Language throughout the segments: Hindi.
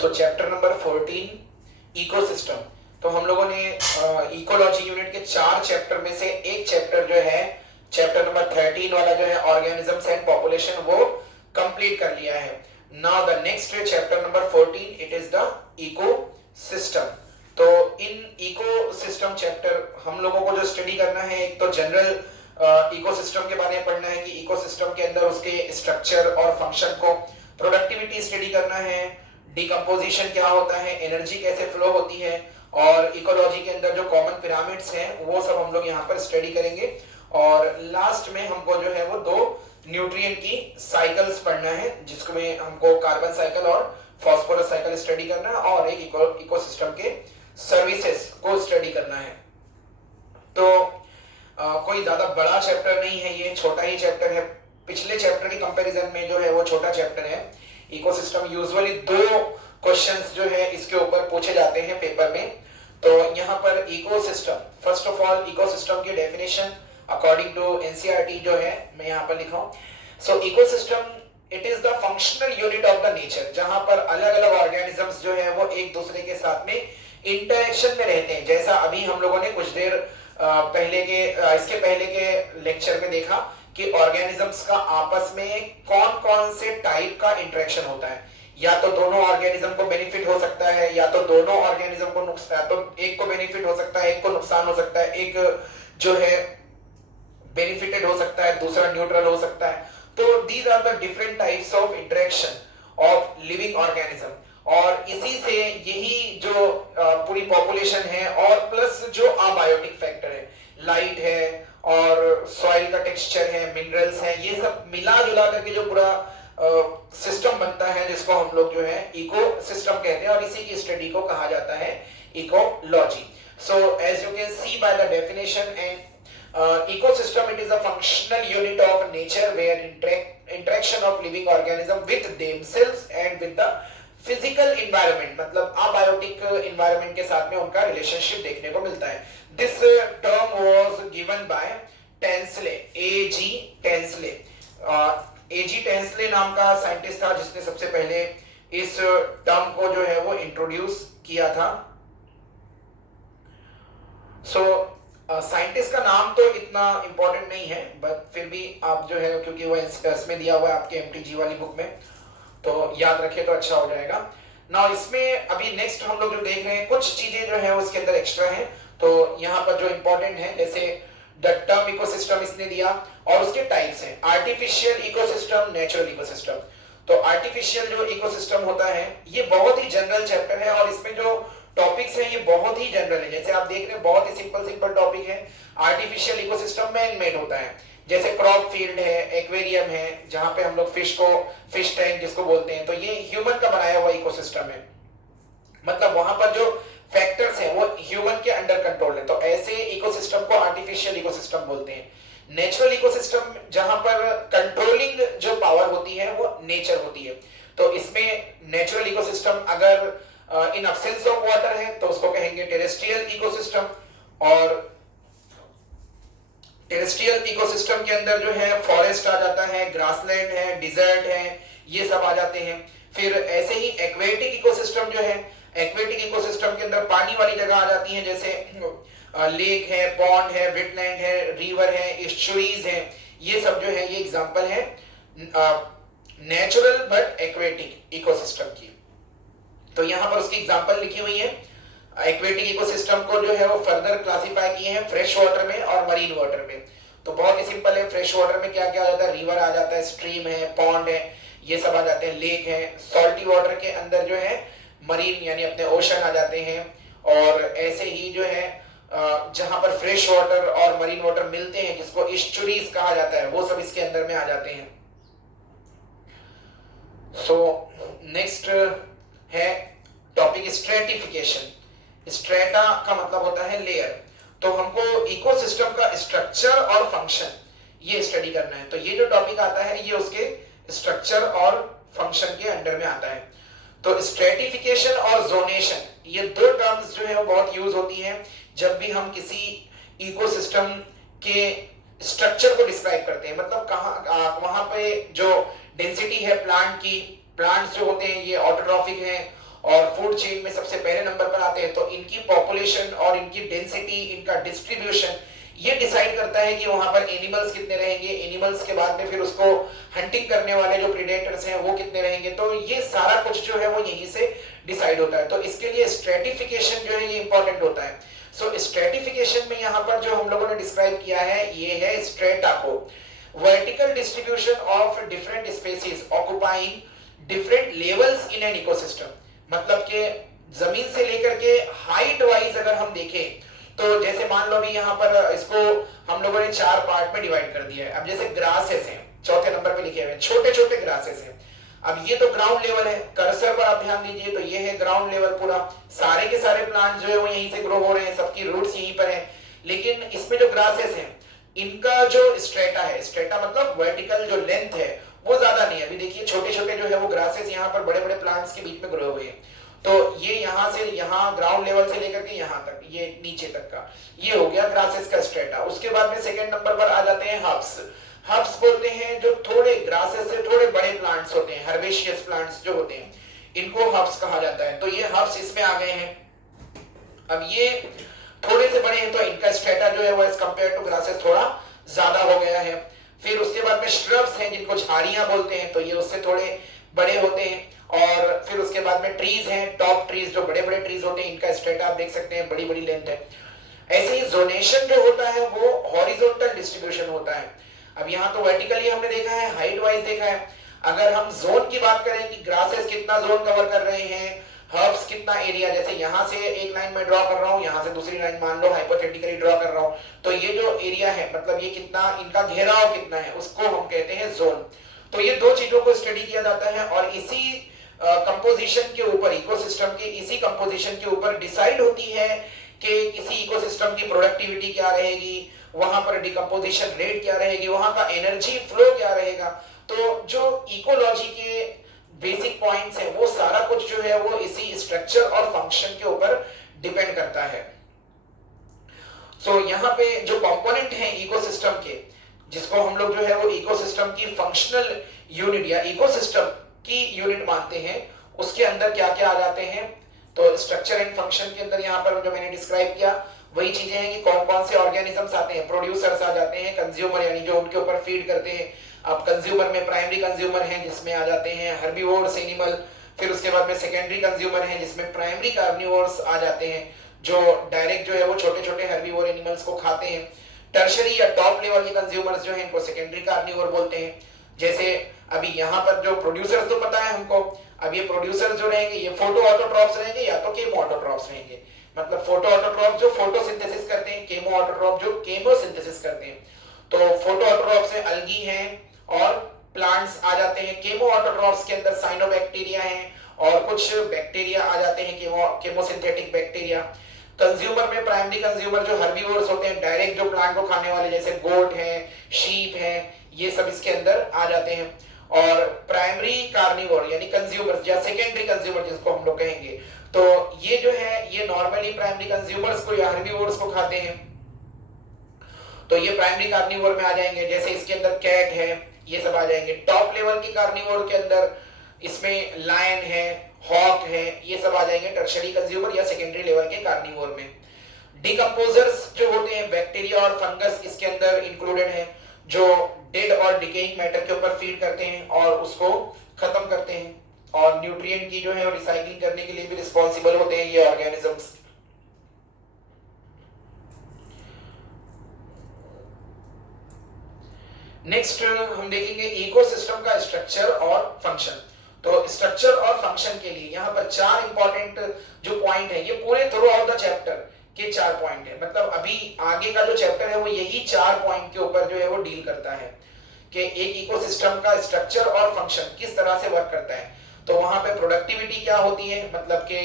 सो चैप्टर नंबर 14 इकोसिस्टम। तो हम लोगों ने इकोलॉजी यूनिट के 4 चैप्टर में से एक चैप्टर जो है चैप्टर नंबर 13 वाला जो है ऑर्गेनिजम्स एंड पॉपुलेशन वो कंप्लीट कर लिया है। Now the next chapter number 14 it is the ecosystem. तो इन इकोसिस्टम चैप्टर हम लोगों को जो स्टडी करना है, एक तो जनरल इकोसिस्टम के बारे में पढ़ना है कि इकोसिस्टम के अंदर उसके स्ट्रक्चर और फंक्शन को, प्रोडक्टिविटी स्टडी करना है, डिकम्पोजिशन क्या होता है, एनर्जी कैसे फ्लो होती है, और इकोलॉजी के अंदर जो कॉमन पिरामिड्स हैं वो सब हम लोग यहाँ पर स्टडी करेंगे। और लास्ट में हमको जो है वो 2 न्यूट्रिएंट की साइकिल्स पढ़ना है, जिसको में हमको कार्बन साइकिल और फास्फोरस साइकिल स्टडी करना है, और एक इकोसिस्टम के सर्विसेज को स्टडी करना है। तो कोई ज्यादा बड़ा चैप्टर नहीं है, ये छोटा ही चैप्टर है। पिछले चैप्टर की कंपैरिजन में जो है वो छोटा चैप्टर है। इकोसिस्टम यूजुअली 2 क्वेश्चंस जो है इसके ऊपर पूछे जाते हैं पेपर में। तो यहाँ पर ecosystem, first of all ecosystem की डेफिनेशन अकॉर्डिंग टू एनसीईआरटी जो है मैं यहाँ पर लिखा हूँ। सो ecosystem it is the functional unit of the nature, जहां पर अलग अलग ऑर्गेनिजम्स जो है वो एक दूसरे के साथ में इंटरेक्शन में रहते हैं। जैसा अभी हम लोगों ने कुछ देर इसके पहले के लेक्चर में देखा कि ऑर्गेनिजम्स का आपस में कौन कौन से टाइप का इंटरेक्शन होता है। या तो दोनों ऑर्गेनिज्म को बेनिफिट हो सकता है, या तो दोनों ऑर्गेनिज्म को नुकसान, तो एक को बेनिफिट हो सकता है, एक को नुकसान हो सकता है, एक जो है बेनिफिटेड हो सकता है, दूसरा न्यूट्रल हो सकता है। तो these are the different types of interaction of living organism. और इसी से यही जो पूरी पॉपुलेशन है, और प्लस जो अबायोटिक फैक्टर है, लाइट है और सॉइल का टेक्सचर है, मिनरल्स है, ये सब मिला जुला करके जो पूरा सिस्टम बनता है, जिसको हम लोग जो है इकोसिस्टम कहते हैं, और इसी की स्टडी को कहा जाता है ecology. So as you can see by the definition and ecosystem, it is a functional unit of nature where interaction of living organism with themselves and with the physical environment, मतलब abiotic environment के साथ में उनका रिलेशनशिप देखने को मिलता है। This term was given by Tansley, A.G. Tansley. A.G. Tansley नाम का साइंटिस्ट था जिसने सबसे पहले इस टर्म को जो है वो इंट्रोड्यूस किया था। साइंटिस्ट का नाम तो इतना इंपॉर्टेंट नहीं है, बट फिर भी आप जो है, क्योंकि वो इसमें दिया हुआ है आपके एमटीजी वाली बुक में, तो याद रखे तो अच्छा हो जाएगा ना। इसमें अभी नेक्स्ट हम लोग जो देख रहे हैं, कुछ चीजें जो है उसके अंदर एक्स्ट्रा है। तो यहाँ पर जो इंपॉर्टेंट है, जैसे द टर्म इकोसिस्टम इसने दिया, और उसके टाइप्स हैं, आर्टिफिशियल इकोसिस्टम, नेचुरल इकोसिस्टम। तो आर्टिफिशियल जो इकोसिस्टम होता है ये बहुत ही जनरल चैप्टर है, और इसमें जो टॉपिक्स हैं ये बहुत ही जनरल है। जैसे आप देख रहे हैं बहुत ही सिंपल टॉपिक है। आर्टिफिशियल इकोसिस्टम मैन मेड होता है, जैसे क्रॉप फील्ड है, एक्वेरियम है, जहां पे हम लोग फिश टैंक जिसको बोलते हैं, तो ये ह्यूमन का बनाया हुआ इकोसिस्टम है। मतलब वहां पर जो फैक्टर्स हैं वो ह्यूमन के अंडर कंट्रोल है, तो ऐसे इकोसिस्टम को आर्टिफिशियल इकोसिस्टम बोलते हैं। नेचुरल इकोसिस्टम जहां पर कंट्रोलिंग जो पावर होती है वो नेचर होती है। तो इसमें नेचुरल इकोसिस्टम अगर इन अब्सेंस ऑफ वाटर है तो उसको कहेंगे टेरेस्ट्रियल इकोसिस्टम, और टेरेस्ट्रियल इकोसिस्टम के अंदर जो है फॉरेस्ट आ जाता है, ग्रासलैंड है, डिजर्ट है, ये सब आ जाते हैं। फिर ऐसे ही एक्वेटिक इकोसिस्टम जो है, एक्वेटिक इकोसिस्टम के अंदर पानी वाली जगह आ जाती है, जैसे लेक है, पॉन्ड है, वेटलैंड है, रिवर है, एस्चुरीज है, ये सब जो है ये एग्जांपल है नेचुरल बट एक्वेटिक इकोसिस्टम की। तो यहाँ पर उसकी एग्जांपल लिखी हुई है। एक्वेटिक इकोसिस्टम को जो है वो फर्दर क्लासिफाई किए हैं फ्रेश वाटर में और मरीन वाटर में। तो बहुत ही सिंपल है, फ्रेश वाटर में क्या क्या आ जाता है, रिवर आ जाता है, स्ट्रीम है, पॉन्ड है, ये सब आ जाते हैं, लेक है। सॉल्टी वाटर के अंदर जो है मरीन यानी अपने ओशन आ जाते हैं, और ऐसे ही जो है जहां पर फ्रेश वाटर और मरीन वाटर मिलते हैं, जिसको एस्चुरीज कहा जाता है, वो सब इसके अंदर में आ जाते हैं। सो नेक्स्ट है टॉपिक स्ट्रेटिफिकेशन। स्ट्रेटा का मतलब होता है लेयर। तो हमको इकोसिस्टम का स्ट्रक्चर और फंक्शन ये स्टडी करना है। तो ये जो टॉपिक आता है ये उसके स्ट्रक्चर और फंक्शन के अंडर में आता है। तो स्ट्रेटिफिकेशन और जोनेशन, ये 2 टर्म्स जो है वो बहुत यूज होती हैं जब भी हम किसी इकोसिस्टम के स्ट्रक्चर को डिस्क्राइब करते हैं। मतलब कहाँ वहां पे जो डेंसिटी है प्लांट की, प्लांट्स जो होते हैं ये ऑटोट्रॉफिक हैं, और फूड चेन में सबसे पहले नंबर पर आते हैं, तो इनकी पॉपुलेशन और इनकी डेंसिटी, इनका डिस्ट्रीब्यूशन ये डिसाइड करता है कि वहां पर एनिमल्स कितने रहेंगे, एनिमल्स के बाद में फिर उसको हंटिंग करने वाले जो प्रीडेटर्स हैं वो कितने रहेंगे। तो ये सारा कुछ जो है वो यहीं से डिसाइड होता है। तो इसके लिए स्ट्रेटिफिकेशन जो है ये इंपॉर्टेंट होता है। सो स्ट्रेटिफिकेशन में यहाँ पर जो हम लोगों ने डिस्क्राइब किया है ये है स्ट्रेटा को, vertical distribution of different species occupying different levels in an ecosystem. मतलब के जमीन से लेकर के हाइट वाइज अगर हम देखें तो जैसे मान लो अभी यहाँ पर इसको हम लोगों ने 4 पार्ट में डिवाइड कर दिया है। अब जैसे ग्रासेस हैं, चौथे नंबर पे लिखे हुए छोटे छोटे ग्रासेस हैं। अब ये तो ग्राउंड लेवल है, कर्सर पर आप ध्यान दीजिए तो ये है ग्राउंड लेवल पूरा, सारे के सारे प्लांट जो है वो यहीं से ग्रो हो रहे हैं, सबकी रूट्स यहीं पर है। लेकिन इसमें जो ग्रासेस हैं इनका जो स्ट्रेटा है, स्ट्रेटा मतलब वर्टिकल जो लेंथ है वो ज्यादा नहीं है। अभी देखिए छोटे छोटे जो है वो ग्रासेस यहाँ पर बड़े बड़े प्लांट्स के बीच में ग्रो हुए हैं। तो ये यहाँ से यहाँ ग्राउंड लेवल से लेकर के यहाँ तक, ये नीचे तक का ये हो गया ग्रासेस का स्ट्रेटा। उसके बाद में सेकंड नंबर पर आ जाते हैं हर्ब्स। हर्ब्स बोलते हैं जो थोड़े ग्रासेस से थोड़े बड़े प्लांट्स होते हैं, हर्बेशियस प्लांट्स जो होते हैं इनको हर्ब्स कहा जाता है। तो ये हर्ब्स इसमें आ गए हैं। अब ये थोड़े से बड़े हैं तो इनका स्ट्रेटा जो है वो एज कंपेयर टू ग्रासेस थोड़ा ज्यादा हो गया है। फिर उसके बाद में श्रब्स हैं जिनको झाड़ियां बोलते हैं, तो ये उससे थोड़े बड़े होते हैं। और फिर उसके बाद में ट्रीज हैं, टॉप ट्रीज जो बड़े बड़े ट्रीज होते हैं इनका स्ट्रेटा आप देख सकते हैं बड़ी बड़ी लेंथ है। ऐसे ही जोनेशन जो होता है वो हॉरिजॉन्टल डिस्ट्रीब्यूशन होता है। अब यहाँ तो वर्टिकली हमने देखा है, हाइट वाइज देखा है। अगर हम जोन की बात करें कि ग्रासेस कितना जोन कवर कर रहे हैं, हर्ब्स कितना एरिया, जैसे यहाँ से एक लाइन में ड्रॉ कर रहा हूँ, यहाँ से दूसरी लाइन मान लो हाइपोथेटिकली ड्रॉ कर रहा हूँ, तो ये जो एरिया है मतलब ये कितना, इनका घेराव कितना है उसको हम कहते हैं जोन। तो ये दो चीजों को स्टडी किया जाता है और इसी कंपोजिशन के ऊपर, इकोसिस्टम के इसी कंपोजिशन के ऊपर डिसाइड होती है कि किसी इकोसिस्टम की प्रोडक्टिविटी क्या रहेगी, वहां पर डिकम्पोजिशन रेट क्या रहेगी, वहां का एनर्जी फ्लो क्या रहेगा। तो जो इकोलॉजी के बेसिक पॉइंट्स हैं वो सारा कुछ जो है वो इसी स्ट्रक्चर और फंक्शन के ऊपर डिपेंड करता है। यहाँ पे जो कंपोनेंट हैं इकोसिस्टम के, जिसको हम लोग जो है वो इकोसिस्टम की फंक्शनल यूनिट या इकोसिस्टम की यूनिट मानते हैं, उसके अंदर क्या क्या आ जाते हैं। तो स्ट्रक्चर एंड फंक्शन के अंदर यहाँ पर जो मैंने डिस्क्राइब किया वही चीजें हैं कि कौन कौन से ऑर्गेनिजम्स आते हैं। प्रोड्यूसर्स आ जाते हैं, कंज्यूमर यानी जो उनके ऊपर फीड करते हैं। अब कंज्यूमर में प्राइमरी कंज्यूमर हैं जिसमें आ जाते हैं हर्बीवोर्स एनिमल, फिर उसके बाद में सेकेंडरी कंज्यूमर हैं जिसमें प्राइमरी कार्निवोर्स आ जाते हैं जो डायरेक्ट जो है वो छोटे छोटे हर्बीवोर एनिमल्स को खाते हैं। टर्शरी या टॉप लेवल के कंज्यूमर्स जो हैं इनको सेकेंडरी कार्निवोर बोलते हैं। जैसे अभी यहाँ पर जो प्रोड्यूसर्स तो पता है हमको, अब ये प्रोड्यूसर्स जो रहेंगे ये फोटो ऑटोट्रॉप्स रहेंगे या तो केमो ऑटोट्रॉप्स रहेंगे। मतलब फोटो ऑटोट्रॉप जो फोटोसिंथेसिस करते हैं, केमो ऑटोट्रॉप जो केमोसिंथेसिस करते हैं। तो फोटो ऑटोट्रॉप्स में अलगी हैं और प्लांट्स आ जाते हैं। केमो ऑटोट्रॉप्स के अंदर साइनोबैक्टीरिया हैं और कुछ बैक्टीरिया आ जाते हैं, केमोसिंथेटिक बैक्टीरिया। कंज्यूमर में प्राइमरी कंज्यूमर जो हर्बीवोर्स होते हैं, डायरेक्ट जो प्लांट को खाने वाले, जैसे गोट हैं, शीप हैं, ये सब इसके अंदर आ जाते हैं। और प्राइमरी कार्निवोर यानी कंज्यूमर्स या सेकेंडरी कंज्यूमर जिसको हम लोग कहेंगे, तो ये जो है ये नॉर्मली प्राइमरी कंज्यूमर्स को या हर्बीवोर्स को खाते हैं, तो ये प्राइमरी कार्निवोर में आ जाएंगे। जैसे इसके अंदर कैट है, ये सब आ जाएंगे। टॉप लेवल की कार्निवोर के अंदर इसमें लायन है, हॉक है, ये सब आ जाएंगे टर्शरी कंज्यूमर या सेकेंडरी लेवल के कार्निवोर में। डिकम्पोजर्स जो होते हैं बैक्टीरिया और फंगस इसके अंदर इंक्लूडेड है, जो डेड और डिकेइंग मैटर के ऊपर फीड करते हैं और उसको खत्म करते हैं और न्यूट्रिएंट की जो है रिसाइकलिंग करने के लिए भी रिस्पॉन्सिबल होते हैं ये ऑर्गेनिजम्स। नेक्स्ट हम देखेंगे इकोसिस्टम का स्ट्रक्चर और फंक्शन। तो स्ट्रक्चर और फंक्शन के लिए यहाँ पर 4 इंपॉर्टेंट जो पॉइंट है, ये पूरे थ्रू आउट द चैप्टर के 4 पॉइंट है। मतलब अभी आगे का जो चैप्टर है वो यही 4 पॉइंट के ऊपर जो है वो डील करता है कि एक इकोसिस्टम का स्ट्रक्चर और फंक्शन किस तरह से वर्क करता है। तो वहां पे प्रोडक्टिविटी क्या होती है, मतलब कि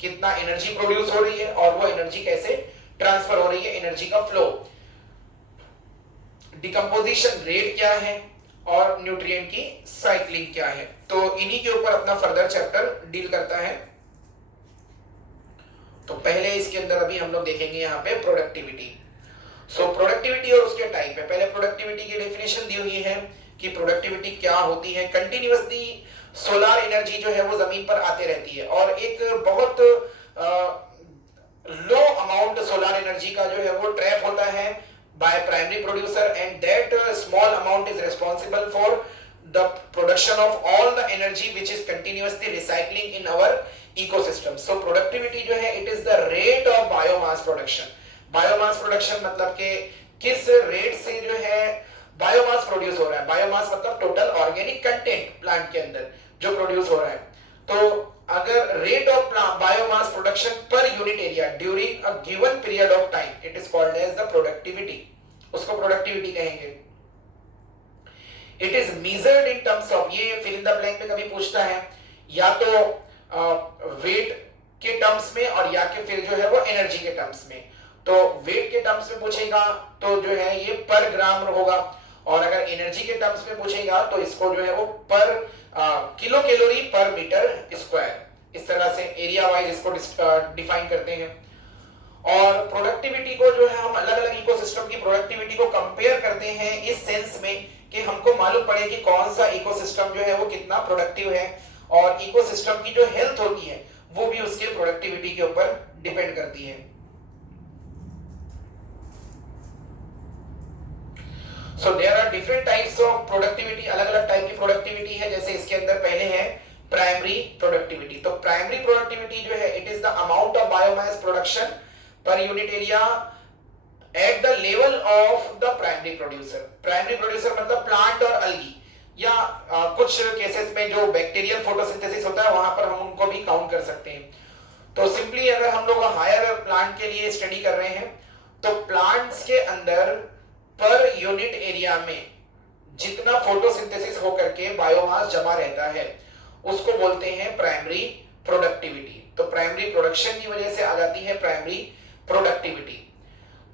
कितना एनर्जी प्रोड्यूस हो रही है और वो एनर्जी कैसे ट्रांसफर हो रही है, एनर्जी का फ्लो। डिकम्पोजिशन रेट क्या है और न्यूट्रिएंट की साइक्लिंग क्या है। तो इन्हीं के ऊपर अपना फर्दर चैप्टर डील करता है। तो पहले इसके अंदर अभी हम लोग देखेंगे यहाँ पे प्रोडक्टिविटी। प्रोडक्टिविटी और उसके टाइप है। पहले प्रोडक्टिविटी की डेफिनेशन दी हुई है कि प्रोडक्टिविटी क्या होती है। कंटिन्यूअसली सोलार एनर्जी जो है वो जमीन पर आते रहती है और एक बहुत लो अमाउंट सोलार एनर्जी का जो है वो ट्रैप होता है by primary producer and that small amount is responsible for the production of all the energy which is continuously recycling in our ecosystem. So productivity जो है it is the rate of biomass production. Biomass production मतलब कि किस रेट से जो है बायोमास प्रोड्यूस हो रहा है। बायोमास मतलब टोटल ऑर्गेनिक कंटेंट प्लांट के अंदर जो प्रोड्यूस हो रहा है। तो अगर rate of biomass production per unit area during a given period of time it is called as the productivity, उसको प्रोडक्टिविटी कहेंगे। It is measured in terms of, ये फिल इन द ब्लैंक में कभी पूछता है या तो वेट के टर्म्स में और या कि फिर जो है वो एनर्जी के टर्म्स में। तो वेट के टर्म्स में पूछेगा तो जो है ये पर ग्राम होगा और अगर एनर्जी के टर्म्स में पूछेगा तो इसको जो है वो पर किलो कैलोरी पर मीटर स्क्वायर, इस तरह से एरिया वाइज इसको डिफाइन करते हैं। और प्रोडक्टिविटी को जो है हम अलग अलग इकोसिस्टम की प्रोडक्टिविटी को कंपेयर करते हैं इस सेंस में कि हमको मालूम पड़े कि कौन सा इकोसिस्टम जो है वो कितना प्रोडक्टिव है और इकोसिस्टम की जो हेल्थ होती है वो भी उसके प्रोडक्टिविटी के ऊपर डिपेंड करती है। So there are different types of productivity, अलग अलग टाइप की प्रोडक्टिविटी है। जैसे इसके अंदर पहले है प्राइमरी प्रोडक्टिविटी। तो प्राइमरी प्रोडक्टिविटी जो है it is the amount of biomass production per unit area at the level of the primary producer. Primary producer मतलब प्लांट और अलगी या कुछ केसेस में जो बैक्टीरियल फोटोसिंथेसिस होता है वहां पर हम उनको भी काउंट कर सकते हैं। तो सिंपली अगर हम लोग हायर प्लांट के लिए स्टडी कर रहे हैं तो प्लांट्स के अंदर पर यूनिट एरिया में जितना फोटोसिंथेसिस होकर के बायोमास जमा रहता है उसको बोलते हैं प्राइमरी प्रोडक्टिविटी। तो प्राइमरी प्रोडक्शन की वजह से आ जाती है प्राइमरी प्रोडक्टिविटी।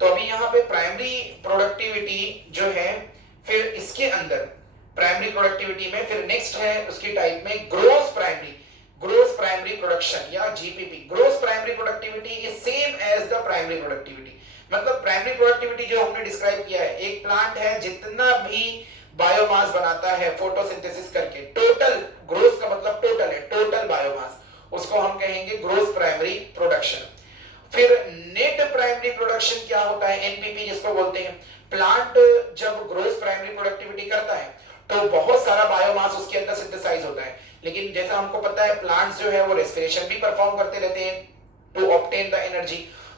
तो अभी यहाँ पे प्राइमरी प्रोडक्टिविटी जो है फिर इसके अंदर प्राइमरी प्रोडक्टिविटी में फिर नेक्स्ट है उसकी टाइप में ग्रोस प्राइमरी प्रोडक्शन या GPP. Gross primary productivity is same as the primary productivity. मतलब प्राइमरी प्रोडक्टिविटी जो हमने डिस्क्राइब किया है, एक प्लांट है जितना भी बायोमास बनाता है फोटोसिंथेसिस करके, टोटल ग्रोस का मतलब टोटल है, टोटल बायोमास, उसको हम कहेंगे ग्रोस प्राइमरी प्रोडक्शन। फिर नेट प्राइमरी प्रोडक्शन क्या होता है, एनपीपी जिसको बोलते हैं। प्लांट जब ग्रोस प्राइमरी प्रोडक्टिविटी करता है तो बहुत सारा बायोमास उसके अंदर सिंथेसाइज होता है, लेकिन जैसा हमको पता है प्लांट्स जो है वो रेस्पिरेशन भी परफॉर्म करते रहते हैं टू ऑब्टेन द एनर्जी।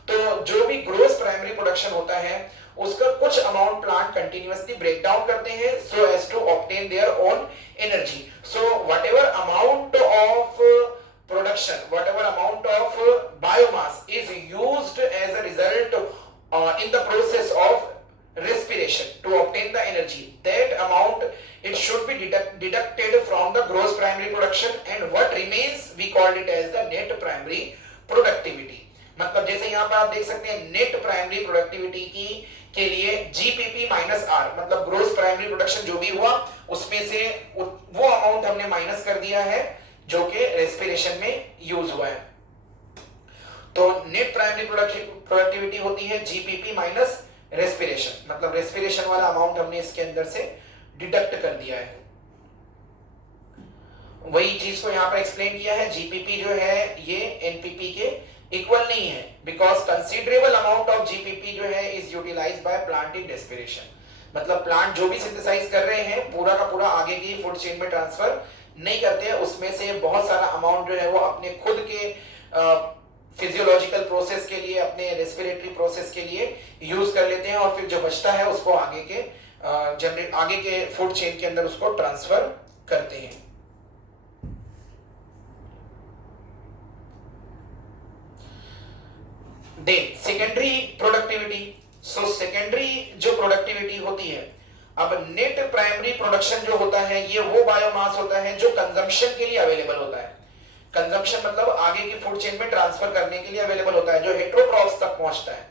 तो जो भी ग्रोस प्राइमरी प्रोडक्शन होता है उसका कुछ amount plant continuously break down करते हैं so as to obtain their own energy. So whatever amount of production, whatever amount of biomass is used as a result in the process of respiration to obtain the energy, that amount it should be deducted from the gross primary production and what remains we called it as the net primary productivity। मतलब जैसे यहाँ पर आप देख सकते हैं नेट प्राइमरी प्रोडक्टिविटी की के लिए जीपीपी माइनस आर, मतलब ग्रोस प्राइमरी प्रोडक्शन जो भी हुआ उसमें से वो अमाउंट हमने माइनस कर दिया है जो कि रेस्पिरेशन में यूज हुआ है। तो नेट प्राइमरी प्रोडक्टिविटी होती है जीपीपी माइनस रेस्पिरेशन, मतलब रेस्पिरेशन वाला अमाउंट हमने इसके अंदर से डिडक्ट कर दिया है। वही चीज को यहाँ पर एक्सप्लेन किया है, जीपीपी जो है ये एनपीपी के इक्वल नहीं है because considerable amount of GPP जो है is utilized by plant in respiration. मतलब प्लांट जो भी सिंथेसाइज कर रहे हैं पूरा का पूरा आगे की फूड चेन में ट्रांसफर नहीं करते हैं, उसमें से बहुत सारा अमाउंट जो है वो अपने खुद के फिजियोलॉजिकल प्रोसेस के लिए, अपने रेस्पिरेटरी प्रोसेस के लिए यूज कर लेते हैं और फिर जो बचता है उसको आगे के फूड चेन के अंदर उसको ट्रांसफर करते हैं। Then secondary productivity. So secondary जो प्रोडक्टिविटी होती है, अब नेट प्राइमरी प्रोडक्शन जो होता है ये वो बायोमास होता है जो कंजम्पशन के लिए अवेलेबल होता है। कंजम्पशन मतलब आगे की फूड चेन में ट्रांसफर करने के लिए अवेलेबल होता है, जो हेट्रोट्रॉप्स तक पहुंचता है।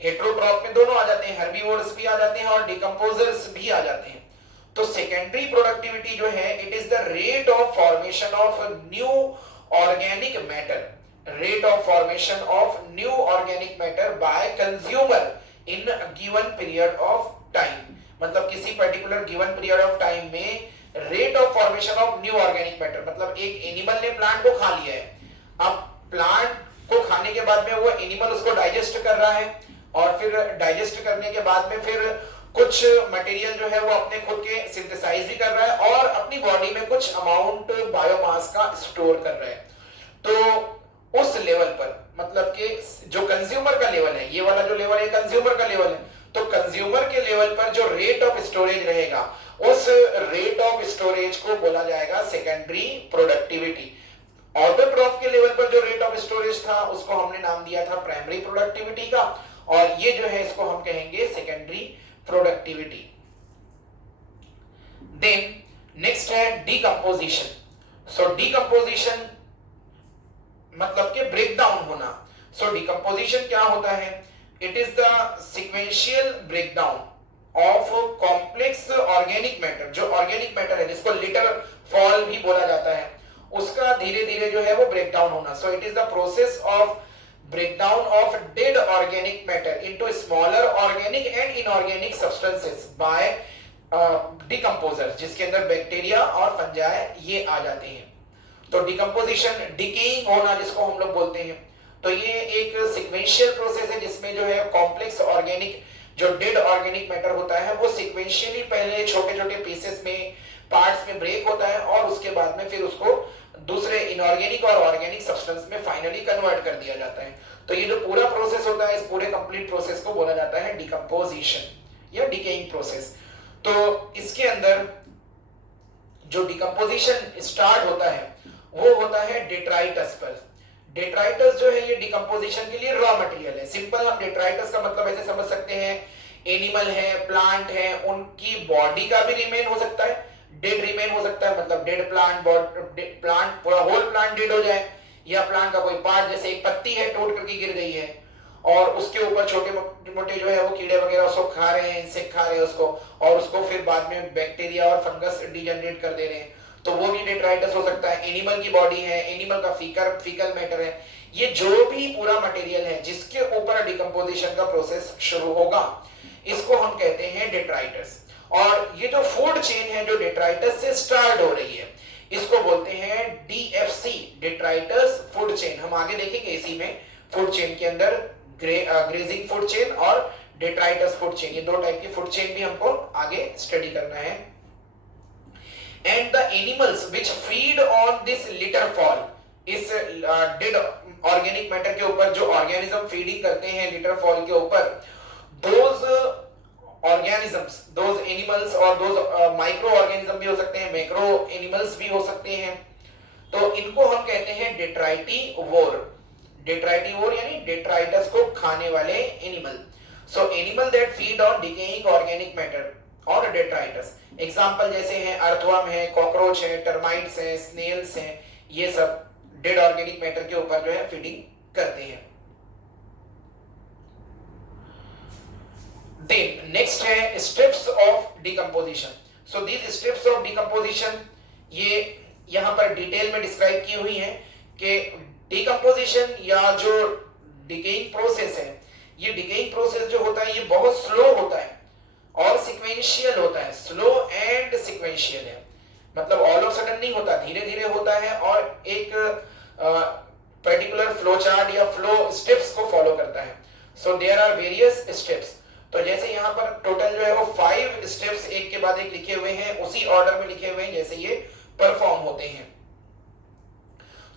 हेट्रोट्रॉप में दोनों आ जाते हैं, हर्बीवोर्स भी आ जाते हैं और डिकम्पोजर्स भी आ जाते हैं। तो सेकेंडरी प्रोडक्टिविटी जो है it is the rate of formation of new organic matter, rate of formation of new organic matter by consumer in given period of time. मतलब किसी particular given period of time में rate of formation of new organic matter, मतलब एक एनिमल ने प्लांट को खा लिया है, अब प्लांट को खाने के बाद में वो एनिमल उसको डाइजेस्ट कर रहा है और फिर डाइजेस्ट करने के बाद में फिर कुछ मटेरियल जो है वो अपने खुद के सिंथेसाइज भी कर रहा है और अपनी बॉडी में कुछ अमाउंट बायोमास का स्टोर कर रहा है। तो उस लेवल पर मतलब कि जो कंज्यूमर का लेवल है, ये वाला जो लेवल है कंज्यूमर का लेवल है, तो कंज्यूमर के लेवल पर जो रेट ऑफ स्टोरेज रहेगा उस रेट ऑफ स्टोरेज को बोला जाएगा सेकेंडरी प्रोडक्टिविटी। ऑटोट्रॉफ के लेवल पर जो रेट ऑफ स्टोरेज था उसको हमने नाम दिया था प्राइमरी प्रोडक्टिविटी का, और ये जो है इसको हम कहेंगे सेकेंडरी प्रोडक्टिविटी। देन नेक्स्ट है डीकंपोजिशन। सो डीकंपोजिशन मतलब कि ब्रेक डाउन होना। सो डीकंपोजिशन क्या होता है? It is the sequential breakdown of complex organic matter. जो ऑर्गेनिक मैटर है जिसको लिटर फॉल भी बोला जाता है, उसका धीरे धीरे जो है वो ब्रेकडाउन होना। So it is the process of breakdown of dead organic matter into smaller organic and inorganic substances by decomposer, जिसके अंदर बैक्टीरिया और फंजाई ये आ जाते हैं। तो डिकम्पोजिशन, डिकेइंग होना जिसको हम लोग बोलते हैं, तो ये एक सीक्वेंशियल प्रोसेस है जिसमें जो है कॉम्प्लेक्स ऑर्गेनिक जो डेड ऑर्गेनिक मैटर होता है वो सीक्वेंशियली पहले छोटे छोटे पीसेस में, पार्ट्स में ब्रेक होता है और उसके बाद में फिर उसको दूसरे इनऑर्गेनिक और ऑर्गेनिक सब्सटेंस में फाइनली कन्वर्ट कर दिया जाता है। तो ये जो पूरा प्रोसेस होता है, इस पूरे कंप्लीट प्रोसेस को बोला जाता है डिकम्पोजिशन या डिकेइंग प्रोसेस। तो इसके अंदर जो डिकम्पोजिशन स्टार्ट होता है वो होता है डेट्राइटस पर। डेट्राइटस जो है ये डिकम्पोजिशन के लिए रॉ मटेरियल है। सिंपल हम डेट्राइटस का मतलब ऐसे समझ सकते हैं, एनिमल है, प्लांट है, उनकी बॉडी का भी रिमेन हो सकता है, डेड रिमेन हो सकता है, मतलब डेड प्लांट पूरा होल प्लांट डेड हो जाए, या प्लांट का कोई पार्ट जैसे एक पत्ती है टूट करके गिर गई है और उसके ऊपर छोटे मोटे जो है वो कीड़े वगैरह उसको खा रहे हैं, इंसेक्ट खा रहे हैं उसको, और उसको फिर बाद में बैक्टीरिया और फंगस डिजेनरेट कर दे रहे हैं, तो वो भी डेट्राइटस हो सकता है। एनिमल की बॉडी है, एनिमल का फीकल मैटर है, ये जो भी पूरा मटेरियल है जिसके ऊपर डिकम्पोजिशन का प्रोसेस शुरू होगा, इसको हम कहते हैं डेट्राइटस। और ये जो फूड चेन है जो डेट्राइटस से स्टार्ट हो रही है, इसको बोलते हैं डीएफसी, डेट्राइटस फूड चेन। हम आगे देखेंगे इसी में फूड चेन के अंदर ग्रेजिंग फूड चेन और डेट्राइटस फूड चेन, ये दो टाइप की फूड चेन भी हमको आगे स्टडी करना है। And the animals which feed on this litre fall, इस डेड ऑर्गेनिक मैटर के ऊपर जो ऑर्गेनिज्म फीडिंग करते हैं लिटर फॉल के ऊपर, दोज ऑर्गेनिजम्स, दोज एनिमल्स और दोज माइक्रो ऑर्गेनिज्म भी हो सकते हैं, मैक्रो एनिमल्स भी हो सकते हैं, तो इनको हम कहते हैं डेट्राइटिवोर। डेट्राइटिवोर यानी डेट्राइटस को खाने वाले animal. So animal that feed on decaying organic matter और डेट्राइटस, एग्जांपल जैसे हैं अर्थवर्म है, कॉकरोच है, टर्माइट्स है, स्नेल्स हैं, ये सब डेड ऑर्गेनिक मैटर के ऊपर जो है फीडिंग करते हैं। Then next है steps of decomposition. So these steps of decomposition ये यहाँ पर डिटेल में डिस्क्राइब की हुई है कि डिकम्पोजिशन या जो डिकेइंग प्रोसेस है, ये डिकेइंग प्रोसेस जो होता है ये बहुत स्लो होता है और सिक्वेंशियल होता है। स्लो एंड सिक्वेंशियल है, मतलब ऑल ऑफ सडन नहीं होता, धीरे धीरे होता है और एक पर्टिकुलर फ्लो चार्ट या फ्लो स्टेप्स को फॉलो करता है। So there are various steps. तो जैसे यहाँ पर टोटल जो है वो 5 स्टेप्स एक के बाद एक लिखे हुए हैं, उसी ऑर्डर में लिखे हुए हैं जैसे ये परफॉर्म होते हैं।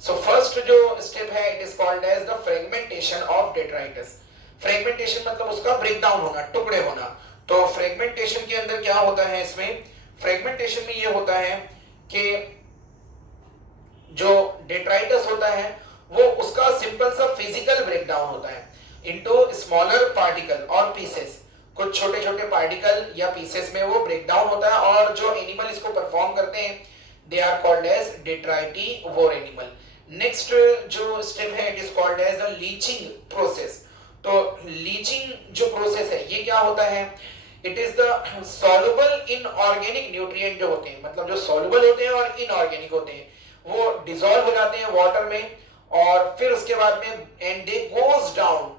सो फर्स्ट जो स्टेप है it is called as the fragmentation of detritus. Fragmentation मतलब उसका ब्रेकडाउन होना, टुकड़े होना। तो फ्रेगमेंटेशन के अंदर क्या होता है, इसमें फ्रेगमेंटेशन में ये होता है कि जो डेट्राइटस होता है वो उसका सिंपल सा फिजिकल ब्रेकडाउन होता है इनटू स्मॉलर पार्टिकल और पीसेस। कुछ छोटे छोटे पार्टिकल या पीसेस में वो ब्रेकडाउन होता है और जो एनिमल इसको परफॉर्म करते हैं they are called as detritivore animal. Next जो स्टेप है it is called as the leaching process. तो लीचिंग जो प्रोसेस है ये क्या होता है, it is the soluble inorganic nutrient जो होते हैं, मतलब जो सॉल्युबल होते हैं और इनऑर्गेनिक होते हैं वो डिसॉल्व हो जाते हैं वाटर में और फिर उसके बाद में and they goes down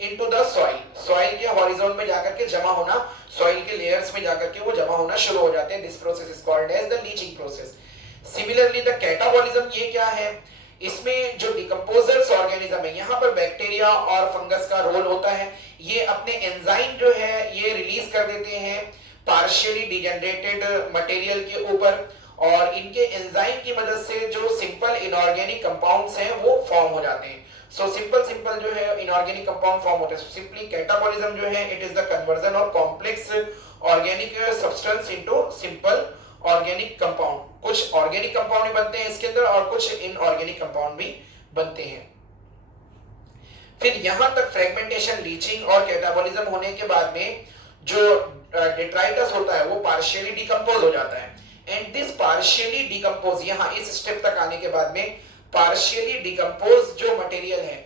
into the soil, soil के हॉरिजॉन में जाकर के जमा होना, सॉइल के लेयर्स में जाकर के वो जमा होना शुरू हो जाते हैं। This process is called as the leaching process. Similarly the catabolism, ये क्या है, इसमें जो डिकम्पोजर्स ऑर्गेनिज्म है, यहाँ पर बैक्टीरिया और फंगस का रोल होता है। ये अपने एंजाइम जो है ये रिलीज कर देते हैं पार्शियली डिजेनरेटेड मटेरियल के ऊपर, और इनके एंजाइम की मदद से जो सिंपल इनऑर्गेनिक कंपाउंड्स हैं वो फॉर्म हो जाते हैं। सो सिंपल जो है इनऑर्गेनिक कंपाउंड फॉर्म होते हैं। सिंपली कैटाबॉलिज्म जो है it is the conversion of complex organic substance into simple organic compound. कुछ ऑर्गेनिक कंपाउंड बनते हैं इसके अंदर और कुछ इनऑर्गेनिक कंपाउंड भी बनते हैं। फिर यहां तक फ्रेगमेंटेशन, लीचिंग और कैटाबॉलिज्म होने के बाद में जो डेट्राइटस होता है वो पार्शियली डिकम्पोज हो जाता है। एंड दिस पार्शियली डिकम्पोज, यहां इस स्टेप तक आने के बाद में पार्शियली डिकम्पोज जो मटेरियल है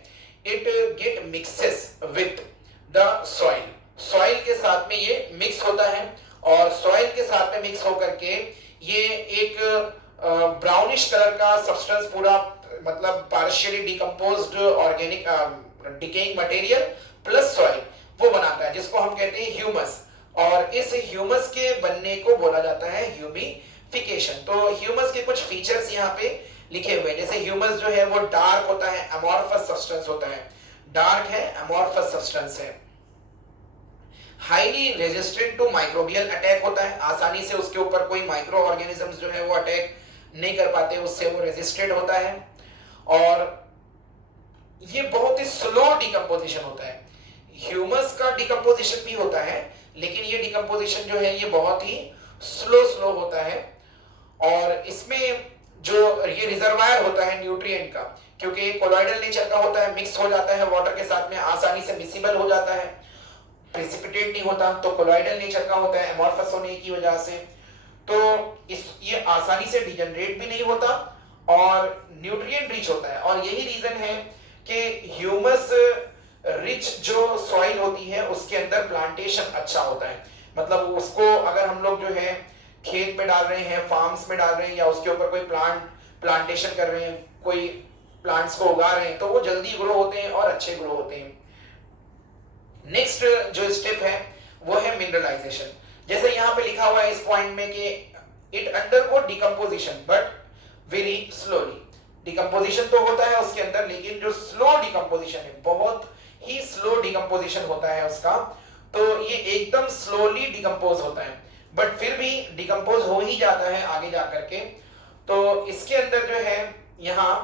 it get mixes with the soil, soil के साथ में ये मिक्स होता है, और सॉइल के साथ में मिक्स होकर के ये एक ब्राउनिश कलर का सब्सटेंस पूरा, मतलब partially decomposed organic decaying material plus soil वो बनाता है, जिसको हम कहते हैं ह्यूमस। और इस ह्यूमस के बनने को बोला जाता है ह्यूमिफिकेशन। तो ह्यूमस के कुछ फीचर्स यहाँ पे लिखे हुए हैं। जैसे ह्यूमस जो है वो डार्क होता है, अमॉर्फस सब्सटेंस होता है, डार्क है, अमॉर्फस सब्सटेंस है। Highly resistant to microbial attack होता है, आसानी से उसके ऊपर कोई माइक्रो ऑर्गेनिजम्स जो है वो अटैक नहीं कर पाते, उससे वो रेजिस्टेंट होता है। और ये बहुत ही स्लो डिकम्पोजिशन होता है। ह्यूमस का डिकम्पोजिशन भी होता है, लेकिन ये डिकम्पोजिशन जो है ये बहुत ही स्लो होता है। और इसमें जो ये रिजर्वायर होता है न्यूट्रिएंट का, क्योंकि ये कोलॉइडल नेचर का होता है, मिक्स हो जाता है वाटर के साथ में, आसानी से मिसिबल हो जाता है, प्रेसिपिटेट नहीं होता, तो कोलॉइडल नेचर का होता है एमॉर्फस होने की वजह से। तो ये आसानी से डिजेनरेट भी नहीं होता और न्यूट्रिएंट रिच होता है। और यही रीजन है कि ह्यूमस रिच जो सॉइल होती है उसके अंदर प्लांटेशन अच्छा होता है। मतलब उसको अगर हम लोग जो है खेत में डाल रहे हैं, फार्म्स में डाल रहे हैं, या उसके ऊपर कोई प्लांटेशन कर रहे हैं, कोई प्लांट्स को उगा रहे हैं, तो वो जल्दी ग्रो होते हैं और अच्छे ग्रो होते हैं। नेक्स्ट जो स्टेप है वो है मिनरलाइजेशन। जैसे यहाँ पे लिखा हुआ है इस पॉइंट में कि it undergo decomposition but very slowly. Decomposition तो होता है उसके अंदर, लेकिन जो स्लो डिकम्पोजिशन है, बहुत ही स्लो डिकम्पोजिशन होता है उसका। तो ये एकदम स्लोली डिकम्पोज होता है, बट फिर भी डिकम्पोज हो ही जाता है आगे जाकर के। तो इसके अंदर जो है यहाँ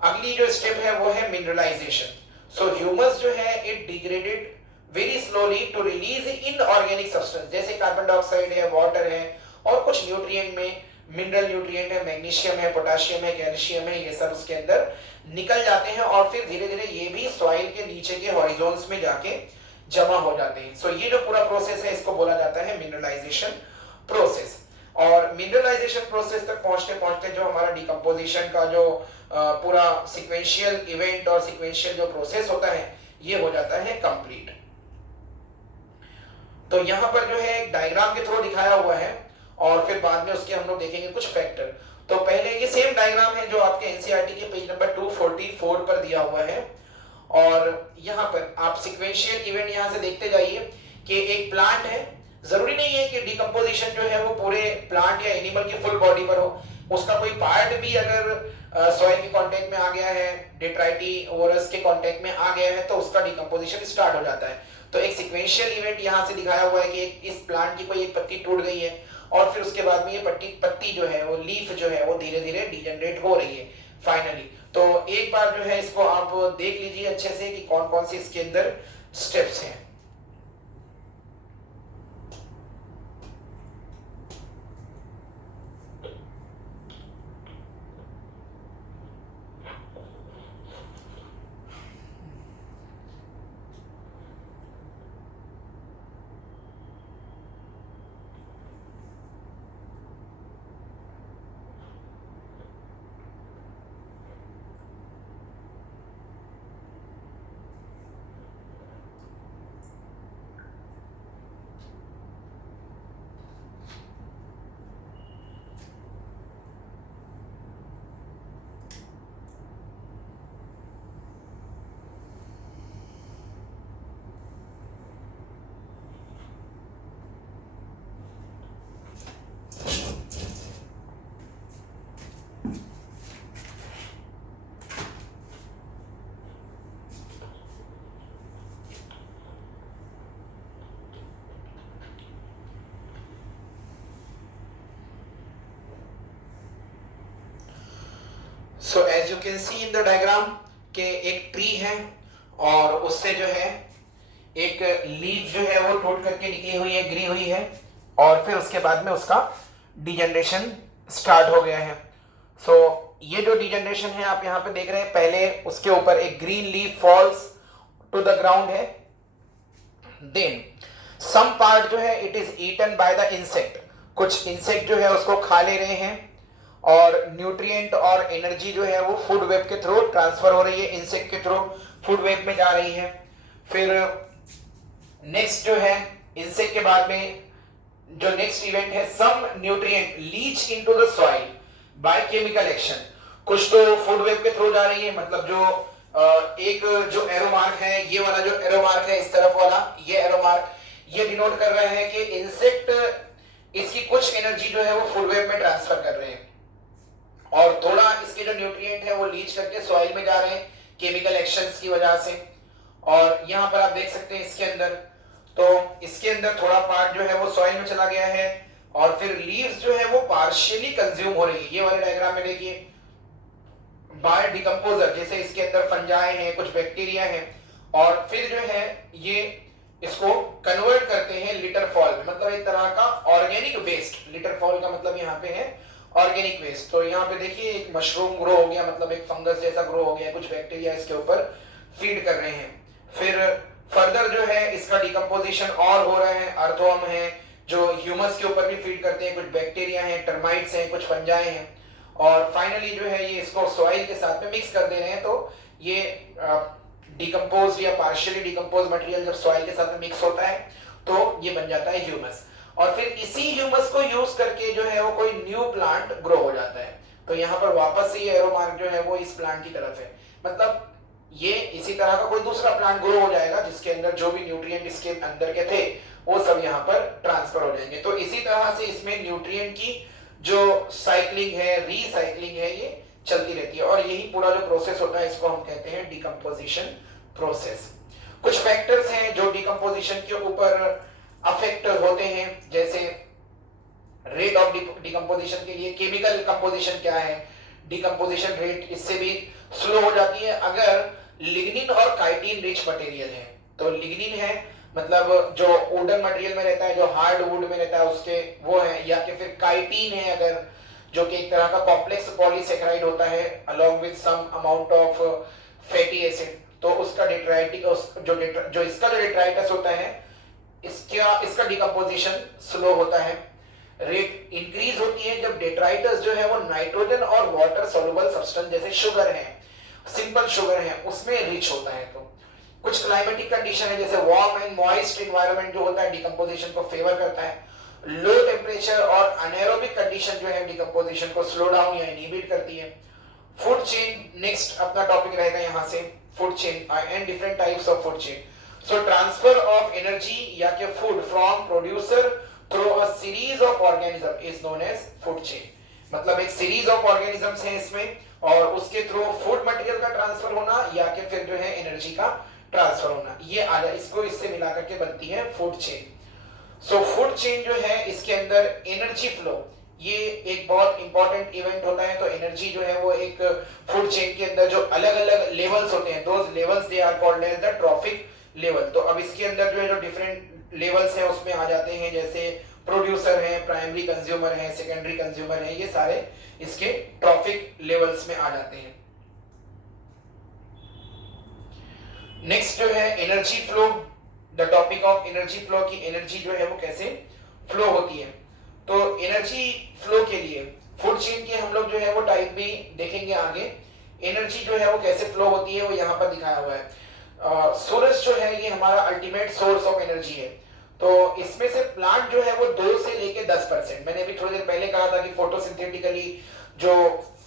अगली जो स्टेप है वो है मिनरलाइजेशन। सो ह्यूमस जो है it degraded very slowly to release inorganic substance, जैसे कार्बन डाइऑक्साइड है, वाटर है, और कुछ न्यूट्रिएंट में मिनरल न्यूट्रिएंट है, मैग्नीशियम है, पोटेशियम है, कैल्शियम है, ये सब उसके अंदर निकल जाते हैं और फिर धीरे धीरे ये भी सॉइल के नीचे के हॉरिजॉन्स में जाके जमा हो जाते हैं। सो ये जो पूरा प्रोसेस है इसको बोला जाता है मिनरलाइजेशन प्रोसेस। और मिनरलाइजेशन प्रोसेस तक पहुंचते पहुंचते जो हमारा डिकम्पोजिशन का जो पूरा सीक्वेंशियल इवेंट और सीक्वेंशियल जो प्रोसेस होता है ये हो जाता है कंप्लीट। तो यहाँ पर जो है एक डायग्राम के थ्रू दिखाया हुआ है, और फिर बाद में उसके हम लोग देखेंगे कुछ फैक्टर। तो पहले ये सेम डायग्राम है जो आपके एनसीईआरटी के पेज नंबर 244 पर दिया हुआ है। और यहाँ पर आप सीक्वेंशियल इवेंट यहाँ से देखते जाइए कि एक प्लांट है, जरूरी नहीं है कि डिकम्पोजिशन जो है वो पूरे प्लांट या एनिमल की फुल बॉडी पर हो, उसका कोई पार्ट भी अगर सॉइल के कांटेक्ट में आ गया है, डेट्राइटिवोरस के कांटेक्ट में आ गया है, तो उसका डिकम्पोजिशन स्टार्ट हो जाता है। तो एक सीक्वेंशियल इवेंट यहाँ से दिखाया हुआ है कि इस प्लांट की कोई एक पत्ती टूट गई है, और फिर उसके बाद में ये पत्ती जो है वो लीफ जो है वो धीरे धीरे डिजेनरेट हो रही है फाइनली। तो एक बार जो है इसको आप देख लीजिए अच्छे से कि कौन कौन से इसके अंदर स्टेप्स हैं। So as you can see in the diagram के एक ट्री है और उससे जो है एक लीफ जो है वो टूट करके निकली हुई है, गिरी हुई है, और फिर उसके बाद में उसका डिजेनरेशन स्टार्ट हो गया है। सो ये जो डिजेनरेशन है आप यहाँ पे देख रहे हैं, पहले उसके ऊपर एक green leaf falls to the ground है, देन सम पार्ट जो है it is eaten by the insect, कुछ इंसेक्ट जो है उसको खा ले रहे हैं और न्यूट्रिएंट और एनर्जी जो है वो फूड वेब के थ्रू ट्रांसफर हो रही है, इंसेक्ट के थ्रू फूड वेब में जा रही है। फिर नेक्स्ट जो है इंसेक्ट के बाद में जो नेक्स्ट इवेंट है, some nutrient leach into the soil by chemical action, कुछ तो फूड वेब के थ्रू जा रही है, मतलब जो एक जो एरो मार्क है, ये वाला जो एरो मार्क है इस तरफ वाला, ये एरो मार्क ये डिनोट कर रहा है कि इंसेक्ट इसकी कुछ एनर्जी जो है वो फूड वेब में ट्रांसफर कर रहे हैं और थोड़ा इसके जो न्यूट्रिएंट है वो लीच करके सॉइल में जा रहे हैं केमिकल एक्शंस की वजह से। और यहाँ पर आप देख सकते हैं इसके अंदर, तो इसके अंदर थोड़ा पार्ट जो है वो सॉइल में चला गया है और फिर लीव्स जो है वो पार्शियली कंज्यूम हो रही है। ये वाले डायग्राम में देखिए बाय डिकम्पोजर, जैसे इसके अंदर फंजाई हैं, कुछ बैक्टीरिया हैं और फिर जो है ये इसको कन्वर्ट करते हैं लिटर फॉल में, मतलब एक तरह का ऑर्गेनिक वेस्ट। लिटर फॉल का मतलब यहाँ पे है ऑर्गेनिक वेस्ट। तो यहाँ पे देखिए एक मशरूम ग्रो हो गया, मतलब एक फंगस जैसा ग्रो हो गया, कुछ बैक्टीरिया इसके ऊपर फीड कर रहे हैं। फिर फर्दर जो है इसका डिकम्पोजिशन और हो रहा है, अर्थवर्म है जो ह्यूमस के ऊपर भी फीड करते हैं, कुछ बैक्टीरिया हैं, टर्माइट्स हैं, कुछ फंजाई हैं और फाइनली जो है ये इसको सॉइल के साथ में मिक्स कर दे रहे हैं। तो ये डिकम्पोज या पार्शियली डिकम्पोज मटेरियल जब सॉइल के साथ में मिक्स होता है तो ये बन जाता है ह्यूमस और फिर इसी ह्यूमस को यूज करके जो है वो कोई न्यू प्लांट ग्रो हो जाता है। तो यहाँ पर वापस से ये एरो मार्क जो है वो इस प्लांट की तरफ है, मतलब ये इसी तरह का कोई दूसरा प्लांट ग्रो हो जाएगा जिसके अंदर जो भी न्यूट्रिएंट इसके अंदर के थे वो सब यहाँ पर ट्रांसफर हो जाएंगे। तो इसी तरह से इसमें न्यूट्रिएंट की जो साइक्लिंग है, रीसाइक्लिंग है, ये चलती रहती है और यही पूरा जो प्रोसेस होता है इसको हम कहते हैं डिकम्पोजिशन प्रोसेस। कुछ फैक्टर्स हैं जो डिकम्पोजिशन के ऊपर अफेक्ट होते हैं, जैसे रेट ऑफ डिकम्पोजिशन के लिए केमिकल कंपोजिशन क्या है, डिकम्पोजिशन रेट इससे भी स्लो हो जाती है अगर लिग्निन और काइटिन रिच मटेरियल है। तो लिग्निन है मतलब जो वुडन मटेरियल में रहता है, जो हार्ड वुड में रहता है उसके वो है, या कि फिर काइटिन है अगर, जो कि एक तरह का कॉम्प्लेक्स पॉलीसेकेराइड होता है along with some amount of fatty acid. तो उसका डेट्राइटिक जो इसका जो डेट्राइटस होता है इसका डिकम्पोजिशन स्लो होता है। रेट इंक्रीज होती है जब डेट्राइटस जो है वो नाइट्रोजन और वाटर सोलुबल सब्सटेंस जैसे शुगर है, सिंपल शुगर है, उसमें रिच होता है। तो कुछ क्लाइमेटिक कंडीशन है जैसे वार्म एंड मॉइस्ट एनवायरनमेंट जो होता है डिकम्पोजिशन को फेवर करता है। लो टेम्परेचर और अनएरोबिक कंडीशन जो है डिकम्पोजिशन को स्लो डाउन या इनहिबिट करती है। फूड चेन नेक्स्ट अपना टॉपिक रहेगा यहाँ से, food chain and different types of food chain. So transfer of energy या कि food from producer through a series of organism is known as food chain, मतलब एक सीरीज ऑफ ऑर्गेनिजम्स हैं इसमें और उसके थ्रू फूड मटेरियल का ट्रांसफर होना या कि फिर जो है एनर्जी का ट्रांसफर होना, ये आधा इसको इससे मिला करके बनती है food chain. So food chain जो है इसके अंदर एनर्जी फ्लो ये एक बहुत इंपॉर्टेंट इवेंट होता है। तो एनर्जी जो है वो एक फूड चेन के अंदर जो अलग अलग लेवल्स होते हैं, those levels they are called as the trophic level. तो अब इसके अंदर जो है जो डिफरेंट लेवल्स हैं उसमें आ जाते हैं, जैसे प्रोड्यूसर है, प्राइमरी कंज्यूमर है, सेकेंडरी कंज्यूमर है, ये सारे इसके ट्रॉफिक लेवल्स में आ जाते हैं। नेक्स्ट जो है energy flow, the topic of energy flow की एनर्जी जो है वो कैसे फ्लो होती है। तो एनर्जी फ्लो के लिए फूड चेन के हम लोग जो है वो टाइप भी देखेंगे आगे। एनर्जी जो है वो कैसे फ्लो होती है वो यहाँ पर दिखाया हुआ है। सोर्स जो है ये हमारा अल्टीमेट सोर्स ऑफ एनर्जी है। तो इसमें से प्लांट जो है वो 2 से लेके 10%, मैंने अभी थोड़ी देर पहले कहा था कि फोटोसिंथेटिकली जो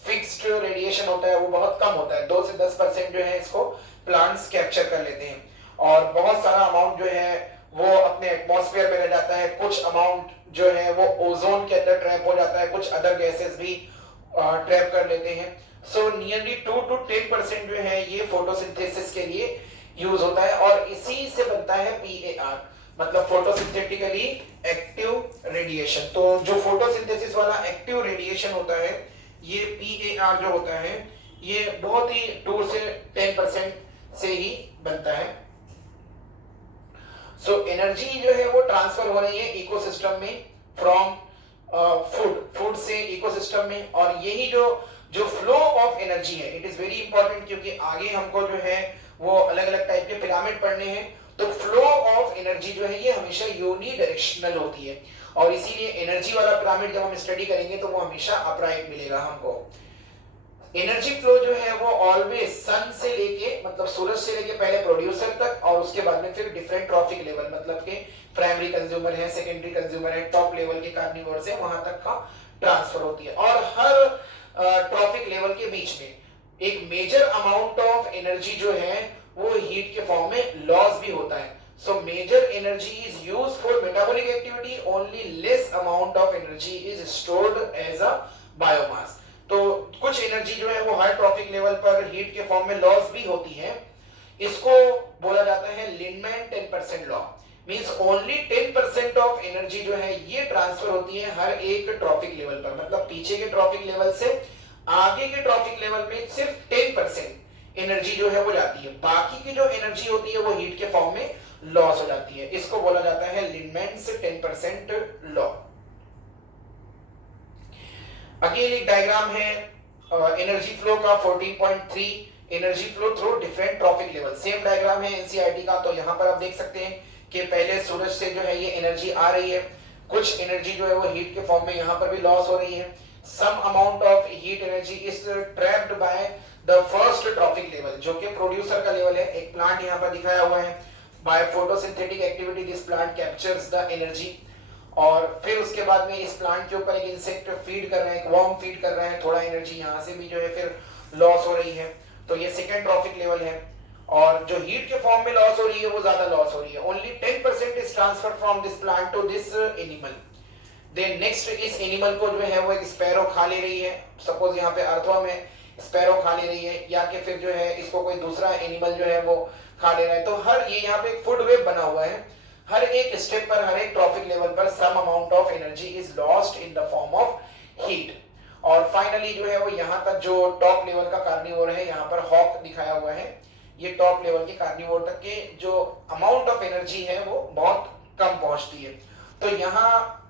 फिक्स्ड रेडिएशन होता है वो बहुत कम होता है, 2 से 10% जो है इसको प्लांट्स कैप्चर कर लेते हैं और बहुत सारा अमाउंट जो है वो अपने एटमॉस्फेयर में रह जाता है, कुछ अमाउंट जो है वो ओजोन के अंदर ट्रैप हो जाता है, कुछ अदर गैसेस भी ट्रैप कर लेते हैं। सो नियरली 2 to 10% जो है ये फोटोसिंथेसिस के लिए यूज होता है और इसी से बनता है PAR, मतलब फोटोसिंथेटिकली एक्टिव रेडिएशन। तो जो फोटोसिंथेसिस वाला एक्टिव रेडिएशन होता है ये PAR जो होता है ये बहुत ही 2 से 10% से ही बनता है। सो एनर्जी जो है वो ट्रांसफर हो रही है इकोसिस्टम में फ्रॉम फूड से इकोसिस्टम में, और यही जो जो फ्लो ऑफ एनर्जी है इट इज वेरी इंपॉर्टेंट, क्योंकि आगे हमको जो है वो अलग अलग टाइप के पिरामिड पढ़ने हैं। तो फ्लो ऑफ एनर्जी जो है ये हमेशा यूनी डायरेक्शनल होती है, और इसीलिए एनर्जी वाला पिरामिड जब हम स्टडी करेंगे तो वो हमेशा अपराइट मिलेगा हमको। एनर्जी फ्लो जो है वो ऑलवेज सन से लेके, मतलब सूरज से लेके पहले प्रोड्यूसर तक, और उसके बाद में फिर डिफरेंट ट्रॉफिक लेवल, मतलब के प्राइमरी कंज्यूमर है, सेकेंडरी कंज्यूमर है, टॉप लेवल के कार्निवोर से वहां तक का ट्रांसफर होती है। और हर ट्रॉफिक लेवल के बीच में एक मेजर अमाउंट ऑफ एनर्जी जो है वो हीट के फॉर्म में लॉस भी होता है। So major energy is used for metabolic activity, only less amount of energy is stored as a biomass। तो कुछ एनर्जी जो है वो हर ट्रॉफिक लेवल पर हीट के फॉर्म में लॉस भी होती है। इसको बोला जाता है Lindeman 10% law, means only 10% of energy जो है ये ट्रांसफर होती है हर एक ट्रॉफिक लेवल पर, मतलब पीछे के ट्रॉफिक लेवल से आगे के ट्रॉफिक लेवल में सिर्फ 10% एनर्जी जो है वो जाती है, बाकी की जो एनर्जी होती है वो हीट के फॉर्म में लॉस हो जाती है। इसको बोला जाता है लिंडमैन्स 10% लॉ। अगेन एक डायग्राम है एनर्जी फ्लो का 14.3, energy flow through different trophic level. Same diagram है एनसीईआरटी का। तो यहाँ पर आप देख सकते हैं कि पहले सूरज से जो है ये एनर्जी आ रही है, कुछ एनर्जी जो है वो हीट के फॉर्म में यहाँ पर भी लॉस हो रही है। Some amount of heat energy is trapped by the first trophic level, जो कि प्रोड्यूसर का लेवल है। एक प्लांट यहाँ पर दिखाया हुआ है, by photosynthetic activity this plant captures the energy. और फिर उसके बाद में इस प्लांट के ऊपर एक इंसेक्ट फीड कर रहे हैं, एक वर्म फीड कर रहे हैं, थोड़ा एनर्जी यहाँ से भी जो है फिर लॉस हो रही है। तो ये सेकेंड ट्रॉफिक लेवल है, और जो हीट के फॉर्म में लॉस हो रही है वो ज्यादा लॉस हो रही है। Only 10% is transfer from this plant to this animal. Then next इस एनिमल को जो है वो एक स्पैरो खा ले रही है, सपोज यहाँ पे अर्थवर्म है, स्पैरो खा ले रही है, या कि फिर जो है इसको कोई दूसरा एनिमल जो है वो खा ले रहा है। तो हर ये यहाँ पे एक फूड वेब बना हुआ है, हर एक स्टेप पर, हर एक ट्रॉफिक लेवल पर some amount of energy is lost in the form of heat. और फाइनली जो है वो यहाँ तक जो टॉप लेवल का कार्निवोर है, यहाँ पर हॉक दिखाया हुआ है, ये टॉप लेवल के कार्निवोर तक के जो अमाउंट ऑफ एनर्जी है वो बहुत कम पहुंचती है। तो यहाँ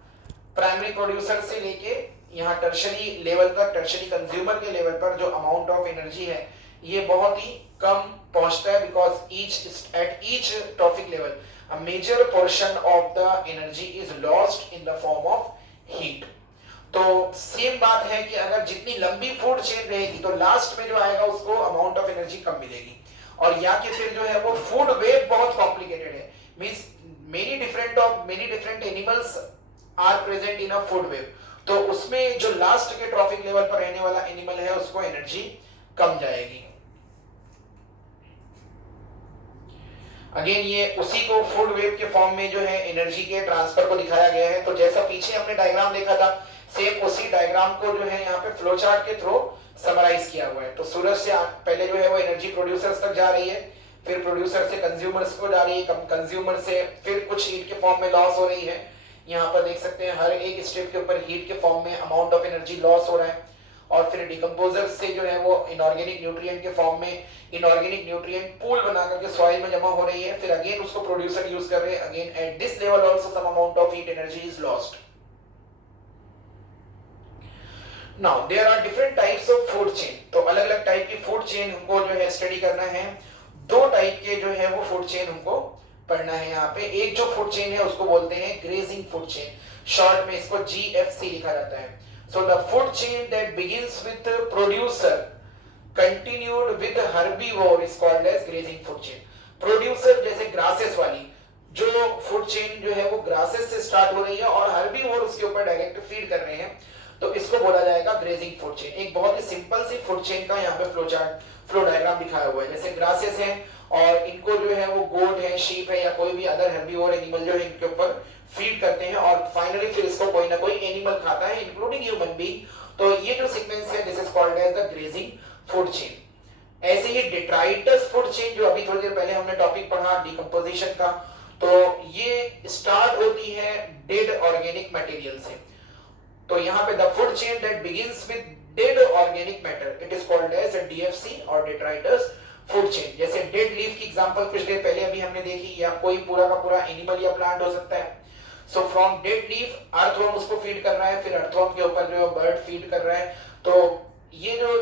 प्राइमरी प्रोड्यूसर से लेके यहाँ टर्शरी लेवल तक, टर्शरी कंज्यूमर के लेवल पर जो अमाउंट ऑफ एनर्जी है ये बहुत ही कम पहुंचता है, because at each trophic level a major portion of the energy is lost in the form of heat। तो सेम बात है कि अगर जितनी लंबी फूड चेन रहेगी तो लास्ट में जो आएगा उसको अमाउंट ऑफ एनर्जी कम मिलेगी, और या कि फिर जो है वो फूड वेब बहुत कॉम्प्लिकेटेड है, means many different animals are present in a food web. तो उसमें जो लास्ट के ट्रॉफिक लेवल पर रहने वाला एनिमल है उसको एनर्जी कम जाएगी। अगेन ये उसी को फूड वेव के फॉर्म में जो है एनर्जी के ट्रांसफर को दिखाया गया है। तो जैसा पीछे हमने डायग्राम देखा था, सेम उसी डायग्राम को जो है यहाँ पे फ्लो चार्ट के थ्रू समराइज किया हुआ है। तो सूरज से पहले जो है वो एनर्जी प्रोड्यूसर्स तक जा रही है, फिर प्रोड्यूसर से कंज्यूमर्स को जा रही है, कंज्यूमर से फिर कुछ हीट के फॉर्म में लॉस हो रही है। यहाँ पर देख सकते हैं हर एक स्टेप के ऊपर हीट के फॉर्म में अमाउंट ऑफ एनर्जी लॉस हो रहा है, और फिर डिकम्पोजर से जो है वो इनऑर्गेनिक न्यूट्रिएंट के फॉर्म में इनऑर्गेनिक न्यूट्रिएंट पूल बना करके सॉइल में जमा हो रही है, फिर अगेन उसको प्रोड्यूसर यूज कर रहे हैं। Again at this level also some amount of heat energy is lost. Now there are different types of food chain. तो अलग अलग टाइप की फूड चेन हमको जो है स्टडी करना है। दो टाइप के जो है वो फूड चेन हमको पढ़ना है यहाँ पे। एक जो फूड चेन है उसको बोलते हैं ग्रेजिंग फूड चेन, शॉर्ट में इसको GFC लिखा जाता है। So the food chain that begins with the producer continued with herbivore is called as grazing food chain। Producer जैसे grasses वाली जो फूड चेन जो है वो grasses से स्टार्ट हो रही है और herbivore उसके ऊपर डायरेक्ट फीड कर रहे हैं, तो इसको बोला जाएगा ग्रेजिंग फूड चेन। एक बहुत ही सिंपल सी फूड चेन का यहाँ पे फ्लो डायग्राम दिखाया हुआ है। जैसे ग्रासेस हैं और इनको जो है वो गोट है, शीप है, या कोई भी अदर herbivore एनिमल जो है इनके ऊपर फीड करते हैं, और फाइनली फिर इसको कोई ना कोई एनिमल खाता है इंक्लूडिंग ह्यूमन बीइंग। तो ये जो सीक्वेंस है this is called as the grazing food chain. ऐसे ही डिट्राइटस फूड चेन जो अभी थोड़ी देर पहले हमने टॉपिक पढ़ा डिकम्पोजिशन का, तो ये स्टार्ट होती है डेड ऑर्गेनिक मटेरियल से। तो यहाँ पे the food chain that begins with dead organic matter, it is called as DFC और डेट्राइटस फूड चेन। जैसे डेड लीफ की एग्जांपल कुछ देर पहले अभी हमने देखी, या कोई पूरा का पूरा एनिमल या प्लांट हो सकता है। So from dead leaf earthworm उसको फीड कर रहा है, फिर अर्थवर्म के ऊपर जो बर्ड फीड कर रहा है। तो ये जो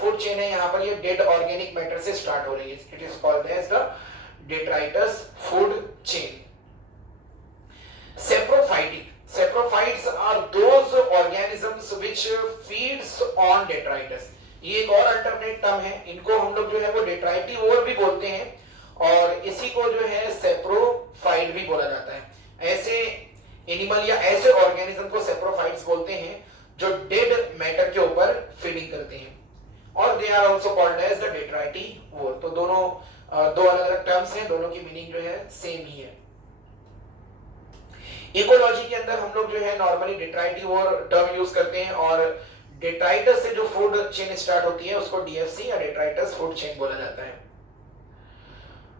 फूड चेन है यहाँ पर ये डेड ऑर्गेनिक मैटर से स्टार्ट हो रही है, it is called as the detritus food chain. Saprophytic. Saprophytes are those organisms which feeds on detritus. ये एक और अल्टरनेट टर्म है, इनको हम लोग जो है वो डेट्राइटिवोर भी बोलते हैं, और इसी को जो है सेप्रोफाइट भी बोला जाता है। ऐसे एनिमल या ऐसे ऑर्गेनिज्म को सेप्रोफाइट्स बोलते हैं जो डेड मैटर के ऊपर फीडिंग करते हैं, और they are also called as the detritivore. तो दोनों दो अलग अलग टर्म्स हैं, दोनों की मीनिंग जो है सेम ही है। इकोलॉजी के अंदर हम लोग जो है नॉर्मली डेट्राइटिवोर टर्म यूज करते हैं, और डेट्राइटस से जो फूड चेन स्टार्ट होती है उसको डीएफसी या डेट्राइटस फूड चेन बोला जाता है।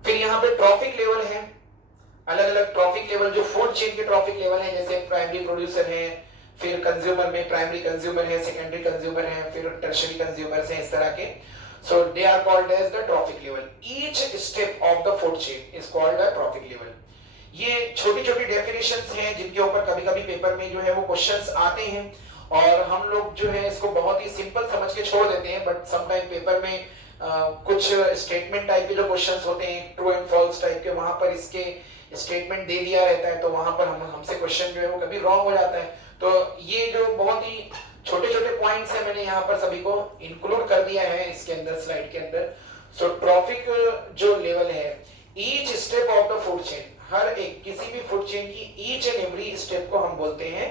फिर यहाँ पे ट्रॉफिक लेवल है, अलग अलग ट्रॉफिक लेवल, जो फूड चेन के ट्रॉफिक लेवल है, जैसे प्राइमरी प्रोड्यूसर है, फिर कंज्यूमर में प्राइमरी कंज्यूमर है, सेकेंडरी कंज्यूमर है, फिर टर्शियरी कंज्यूमर्स हैं, इस तरह के। So they are called as the trophic level. Each step of the food chain is called the trophic level. ये छोटी छोटी डेफिनेशंस हैं जिनके ऊपर कभी कभी पेपर में जो है वो क्वेश्चंस आते हैं, और हम लोग जो है इसको बहुत ही सिंपल समझ के छोड़ देते हैं, बट समटाइम पेपर में कुछ स्टेटमेंट टाइप के जो क्वेश्चंस होते हैं, ट्रू एंड फॉल्स टाइप के, वहां पर इसके स्टेटमेंट दे दिया रहता है, तो वहां पर हमसे क्वेश्चन जो है वो कभी रॉन्ग हो जाता है। तो ये जो बहुत ही छोटे छोटे पॉइंट्स हैं, मैंने यहाँ पर सभी को इंक्लूड कर दिया है इसके अंदर, स्लाइड के अंदर। सो ट्रॉफिक जो लेवल है, each step of the food chain, हर एक किसी भी फूड चेन की ईच एंड एवरी स्टेप को हम बोलते हैं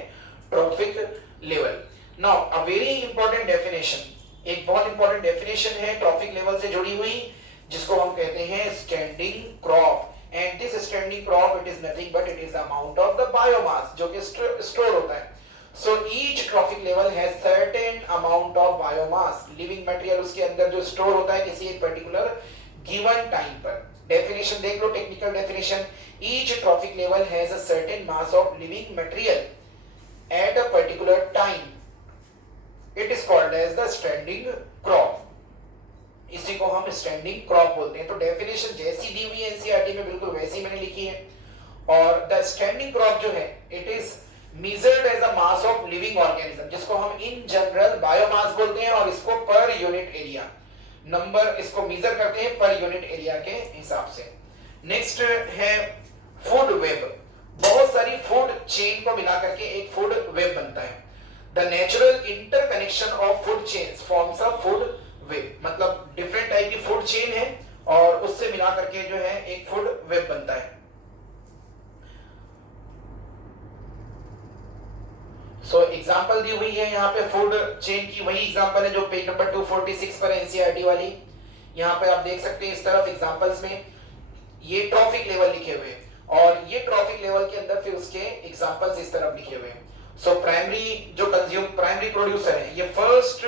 trophic level. Now a very important definition, एक बहुत इंपॉर्टेंट डेफिनेशन है ट्रॉफिक लेवल से जुड़ी हुई, जिसको हम कहते हैं standing crop. And this standing crop, it is nothing but it is the amount of the biomass जो कि स्टोर होता है। So each trophic level has certain amount of biomass, living material उसके अंदर जो स्टोर होता है किसी एक पर्टिकुलर गिवन टाइम पर। डेफिनेशन देख लो, technical definition, each trophic level has a certain mass of living material at a particular time, it is called as the standing crop। इसी को हम स्टैंडिंग क्रॉप बोलते हैं। तो डेफिनेशन जैसी दी हुई है एनसीईआरटी में बिल्कुल वैसी मैंने लिखी है, और द स्टैंडिंग क्रॉप जो है it is measured as a mass of living organism, जिसको हम इन जनरल बायोमास बोलते हैं, और इसको पर यूनिट एरिया नंबर इसको मेजर करते हैं पर यूनिट एरिया के हिसाब से। नेक्स्ट है फूड वेब। बहुत सारी फूड चेन को मिलाकर के एक फूड वेब बनता है। The natural interconnection of food chains forms a food web, मतलब डिफरेंट टाइप की फूड चेन है और उससे मिलाकर के जो है एक फूड वेब बनता है। सो एग्जांपल दी हुई है यहाँ पे फूड चेन की, वही एग्जांपल है जो पेज नंबर 246 पर एनसीईआरटी वाली। यहाँ पे आप देख सकते हैं इस तरफ एग्जांपल्स में ये ट्रॉफिक लेवल लिखे हुए हैं, और ये ट्रॉफिक लेवल के अंदर फिर उसके एग्जांपल्स इस तरफ लिखे हुए हैं। सो प्राइमरी जो प्राइमरी प्रोड्यूसर है ये फर्स्ट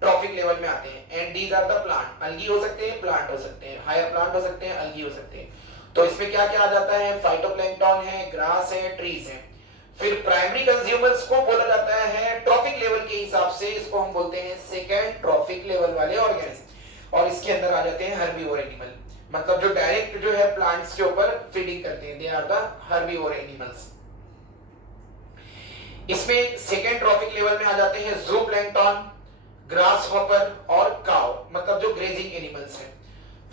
ट्रॉफिक लेवल में आते हैं, and these are the plant. अलगी हो सकते हैं, प्लांट हो सकते हैं, हायर प्लांट हो सकते हैं, अलगी हो सकते हैं। तो इसमें क्या क्या आ जाता है, फाइटोप्लैंक्टन है, ग्रास है, ट्रीज है। फिर प्राइमरी कंज्यूमर्स को बोला जाता है ट्रॉफिक लेवल के हिसाब से, इसको हम बोलते हैं सेकंड ट्रॉफिक लेवल वाले ऑर्गेनिज्म, और इसके अंदर आ जाते हैं हर्बीवोर एनिमल, मतलब जो डायरेक्ट जो है प्लांट्स के ऊपर फीडिंग करते हैं, they are the herbivore animals. इसमें सेकंड ट्रॉफिक लेवल में आ जाते हैं ज़ूप्लैंक्टन, ग्रास हॉपर और काउ, मतलब जो ग्रेजिंग एनिमल्स हैं।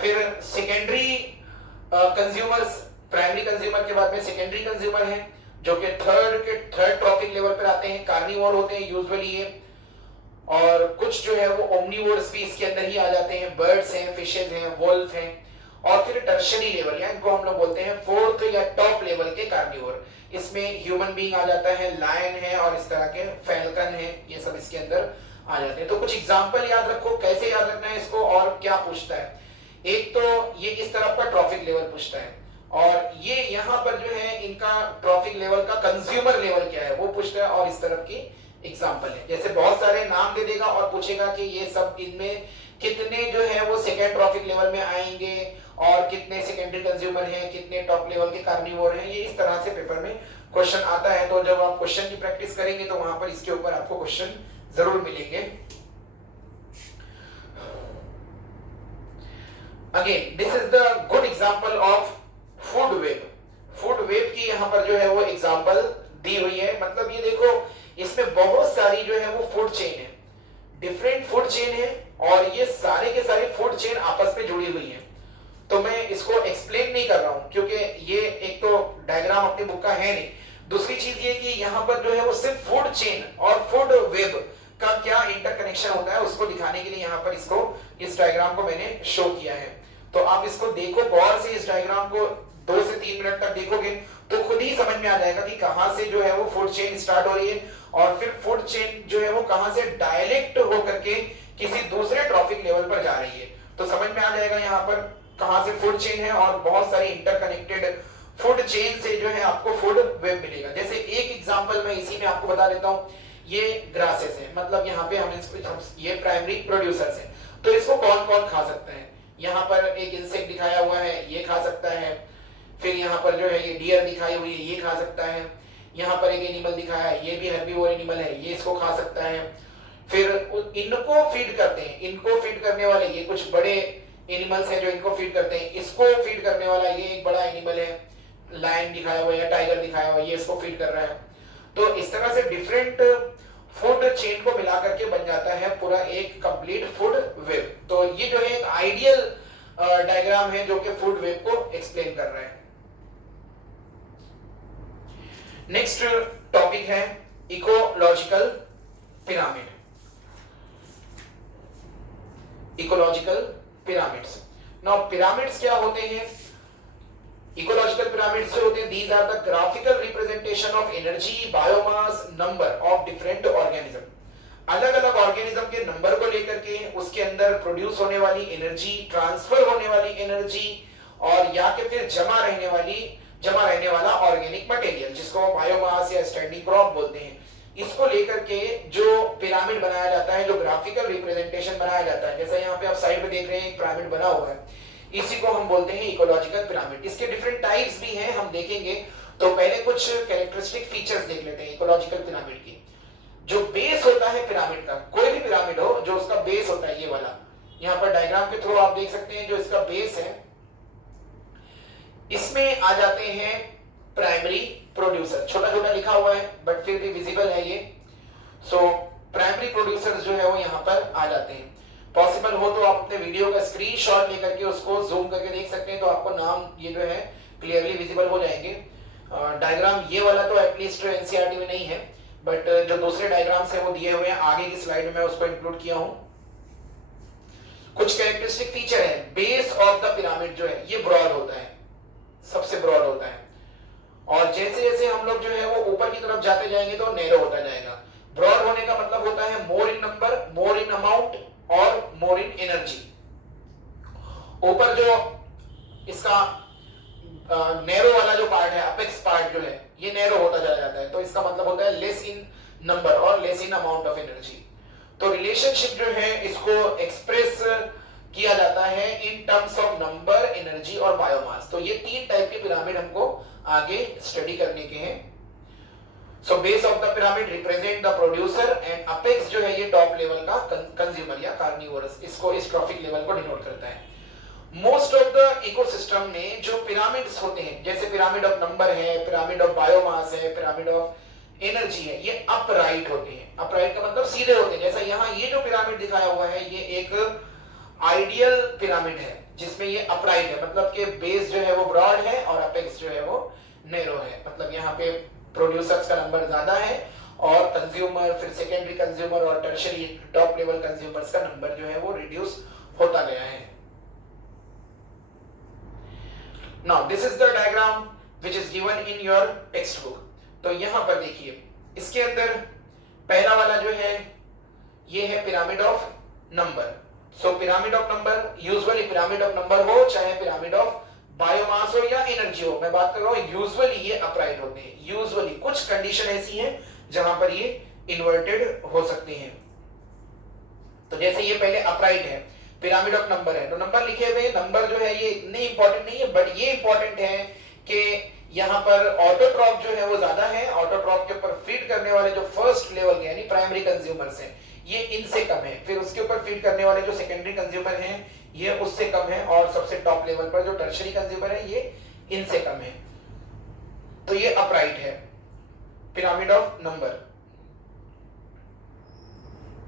फिर सेकेंडरी कंज्यूमर्स, प्राइमरी कंज्यूमर के बाद में सेकेंडरी कंज्यूमर हैं जो कि थर्ड ट्रॉफिक लेवल पर आते हैं, कार्निवोर होते हैं यूजुअली ये, और कुछ जो है वो ओमनीवोर्स भी इसके अंदर ही आ जाते हैं, बर्ड्स हैं, फिशेज हैं, वोल्फ हैं। और फिर टर्शरी लेवल या इनको हम लोग बोलते हैं फोर्थ या टॉप लेवल के कार्निवोर, इसमें ह्यूमन बीइंग आ जाता है, लायन है और इस तरह के फैल्कन है, ये सब इसके अंदर आ जाते हैं। तो कुछ एग्जांपल याद रखो, कैसे याद रखना है इसको और क्या पूछता है। एक तो ये इस तरफ का ट्रॉफिक लेवल पूछता है, और ये यहाँ पर जो है इनका ट्रॉफिक लेवल का कंज्यूमर लेवल क्या है वो पूछता है, और इस तरफ की एग्जांपल है। जैसे बहुत सारे नाम दे देगा और पूछेगा कि ये सब इनमें कितने जो है वो सेकेंड ट्रॉफिक लेवल में आएंगे, और कितने सेकेंडरी कंज्यूमर हैं, कितने टॉप लेवल के कार्निवोर हैं, ये इस तरह से पेपर में क्वेश्चन आता है। तो जब आप क्वेश्चन की प्रैक्टिस करेंगे तो वहां पर इसके ऊपर आपको क्वेश्चन जरूर मिलेंगे। Again this is the good example of food web. Food web की यहाँ पर जो है वो एग्जांपल दी हुई है। मतलब ये देखो, इसमें बहुत सारी जो है वो फूड चेन है, डिफरेंट फूड चेन है, और ये सारे के सारे फूड चेन आपस में जुड़ी हुई है। तो मैं इसको एक्सप्लेन नहीं कर रहा हूं क्योंकि ये एक तो डायग्राम अपनी बुक का है नहीं, दूसरी चीज ये कि यहाँ पर जो है वो सिर्फ फूड चेन और फूड वेब का क्या इंटरकनेक्शन होता है उसको दिखाने के लिए यहाँ पर इसको, इस डायग्राम को मैंने शो किया है। तो आप इसको देखो गौर से, इस डायग्राम को 2 से 3 मिनट तक देखोगे तो खुद ही समझ में आ जाएगा कि कहां से जो है वो फूड चेन स्टार्ट हो रही है, और फिर फूड चेन जो है वो कहां से डायरेक्ट होकर के किसी दूसरे ट्रॉफिक लेवल पर जा रही है। तो समझ में आ जाएगा यहाँ पर कहां से फूड चेन है, और बहुत सारी इंटरकनेक्टेड फूड चेन से जो है आपको फूड वेब मिलेगा। जैसे एक एग्जांपल मैं इसी में आपको बता देता हूं, ये ग्रासेस है, मतलब यहाँ पे हम इसको, ये प्राइमरी प्रोड्यूसर्स है, तो इसको कौन कौन खा सकता है। यहाँ पर एक इंसेक्ट दिखाया हुआ है, ये खा सकता है। फिर यहाँ पर जो है ये डियर दिखाई हुई है, ये खा सकता है। यहाँ पर एक एनिमल दिखाया है, ये भी हर्बीवोर एनिमल है, ये इसको खा सकता है। फिर इनको फीड करते हैं, इनको फीड करने वाले ये कुछ बड़े एनिमल्स हैं जो इनको फीड करते हैं। इसको फीड करने वाला ये एक बड़ा एनिमल है, लायन दिखाया हुआ है, टाइगर दिखाया हुआ है, ये इसको फीड कर रहा है। तो इस तरह से डिफरेंट फूड चेन को मिला करके बन जाता है पूरा एक कंप्लीट फूड वेब। तो ये जो है एक आइडियल डायग्राम है जो कि फूड वेब को एक्सप्लेन कर रहा है। नेक्स्ट टॉपिक है ecological pyramid. Ecological pyramids. Now pyramids क्या होते हैं? इकोलॉजिकल पिरामिड्स जो होते हैं, these are the graphical representation of energy, biomass, number of different organism. अलग अलग ऑर्गेनिज्म के नंबर को लेकर के उसके अंदर प्रोड्यूस होने वाली एनर्जी, ट्रांसफर होने वाली एनर्जी, और या कि फिर जमा रहने वाला ऑर्गेनिक मटेरियल जिसको बायोमास या स्टैंडिंग क्रॉप बोलते हैं, इसको लेकर के जो पिरामिड बनाया जाता है, जो ग्राफिकल रिप्रेजेंटेशन बनाया जाता है, जैसा यहाँ पे आप साइड में देख रहे हैं एक पिरामिड बना हुआ है, इसी को हम बोलते हैं इकोलॉजिकल पिरामिड। इसके डिफरेंट टाइप्स भी हैं, हम देखेंगे। तो पहले कुछ कैरेक्टरिस्टिक फीचर्स देख लेते हैं इकोलॉजिकल पिरामिड की। जो बेस होता है पिरामिड का, कोई भी पिरामिड हो, जो उसका बेस होता है ये वाला, यहाँ पर डायग्राम के थ्रू आप देख सकते हैं जो इसका बेस है, इसमें आ जाते हैं प्राइमरी प्रोड्यूसर। छोटा छोटा लिखा हुआ है बट फिर भी विजिबल है ये। सो प्राइमरी प्रोड्यूसर्स जो है वो यहाँ पर आ जाते हैं। पॉसिबल हो तो आप अपने वीडियो का स्क्रीनशॉट लेकर के उसको जूम करके देख सकते हैं, तो आपको नाम ये जो है क्लियरली विजिबल हो जाएंगे। डायग्राम ये वाला तो एटलीस्ट एनसीईआरटी में नहीं है, बट जो दूसरे डायग्राम्स है वो दिए हुए हैं आगे की स्लाइड में, मैं उसको इंक्लूड किया हूं। कुछ कैरेक्टरिस्टिक फीचर है। बेस ऑफ द पिरामिड जो है ये ब्रॉड होता है, सबसे ब्रॉड होता है, और जैसे जैसे हम लोग जो है वो ऊपर की तरफ जाते जाएंगे तो नैरो होता जाएगा। ब्रॉड होने का मतलब होता है मोर इन नंबर, मोर इन अमाउंट और मोर इन एनर्जी। ऊपर जो इसका नैरो वाला जो पार्ट है, अपेक्स पार्ट जो है, ये नैरो होता चला जाता है, तो इसका मतलब होता है लेस इन नंबर और less in amount of energy. तो रिलेशनशिप जो है इसको एक्सप्रेस किया जाता है इन टर्म्स ऑफ नंबर, एनर्जी और बायोमास। तो ये 3 टाइप के पिरामिड हमको आगे स्टडी करने के हैं। So base of the pyramid represent the producer, and apex जो है ये टॉप लेवल का कंज्यूमर या कार्निवोरस, इसको इस ट्रॉफिक लेवल को डिनोट करता है। मोस्ट ऑफ द इकोसिस्टम में जो पिरामिड्स होते हैं, जैसे पिरामिड ऑफ नंबर है, पिरामिड ऑफ बायोमास है, पिरामिड ऑफ एनर्जी है, ये अपराइट होते हैं। अपराइट का मतलब सीधे होते हैं। जैसा यहाँ ये जो पिरामिड दिखाया हुआ है ये एक आइडियल पिरामिड है जिसमें ये अपराइट है, मतलब कि बेस जो है वो ब्रॉड है और अपेक्स जो है वो नैरो है। मतलब यहाँ पे प्रोड्यूसर्स का नंबर ज्यादा है और कंज्यूमर, फिर सेकेंडरी कंज्यूमर और टर्शियरी टॉप लेवल कंज्यूमर्स का नंबर जो है वो रिड्यूस होता गया है। Now this is the diagram which is given in your textbook। तो यहाँ पर देखिए इसके अंदर पहला वाला जो है ये है pyramid of number. So pyramid of number, usually pyramid of number हो चाहे पिरामिड ऑफ बायोमास हो या एनर्जी हो, मैं बात कर रहा हूं यूजुअली ये अपराइट होते हैं। यूजुअली कुछ कंडीशन ऐसी है जहां पर ये इन्वर्टेड हो सकते हैं। तो जैसे ये पहले अपराइट है, पिरामिड ऑफ नंबर है, तो नंबर लिखे हुए, नंबर जो है ये इतने इंपॉर्टेंट नहीं है, बट ये इंपॉर्टेंट है कि यहाँ पर ऑटोट्रॉफ जो है वो ज्यादा है, ऑटोट्रॉफ के ऊपर फीड करने वाले जो फर्स्ट लेवल के यानी प्राइमरी कंज्यूमर्स हैं ये इनसे कम है, फिर उसके ऊपर फीड करने वाले जो सेकेंडरी कंज्यूमर हैं ये उससे कम है, और सबसे टॉप लेवल पर जो टर्शरी कंज्यूमर है ये इनसे कम है। तो ये अपराइट है पिरामिड ऑफ नंबर।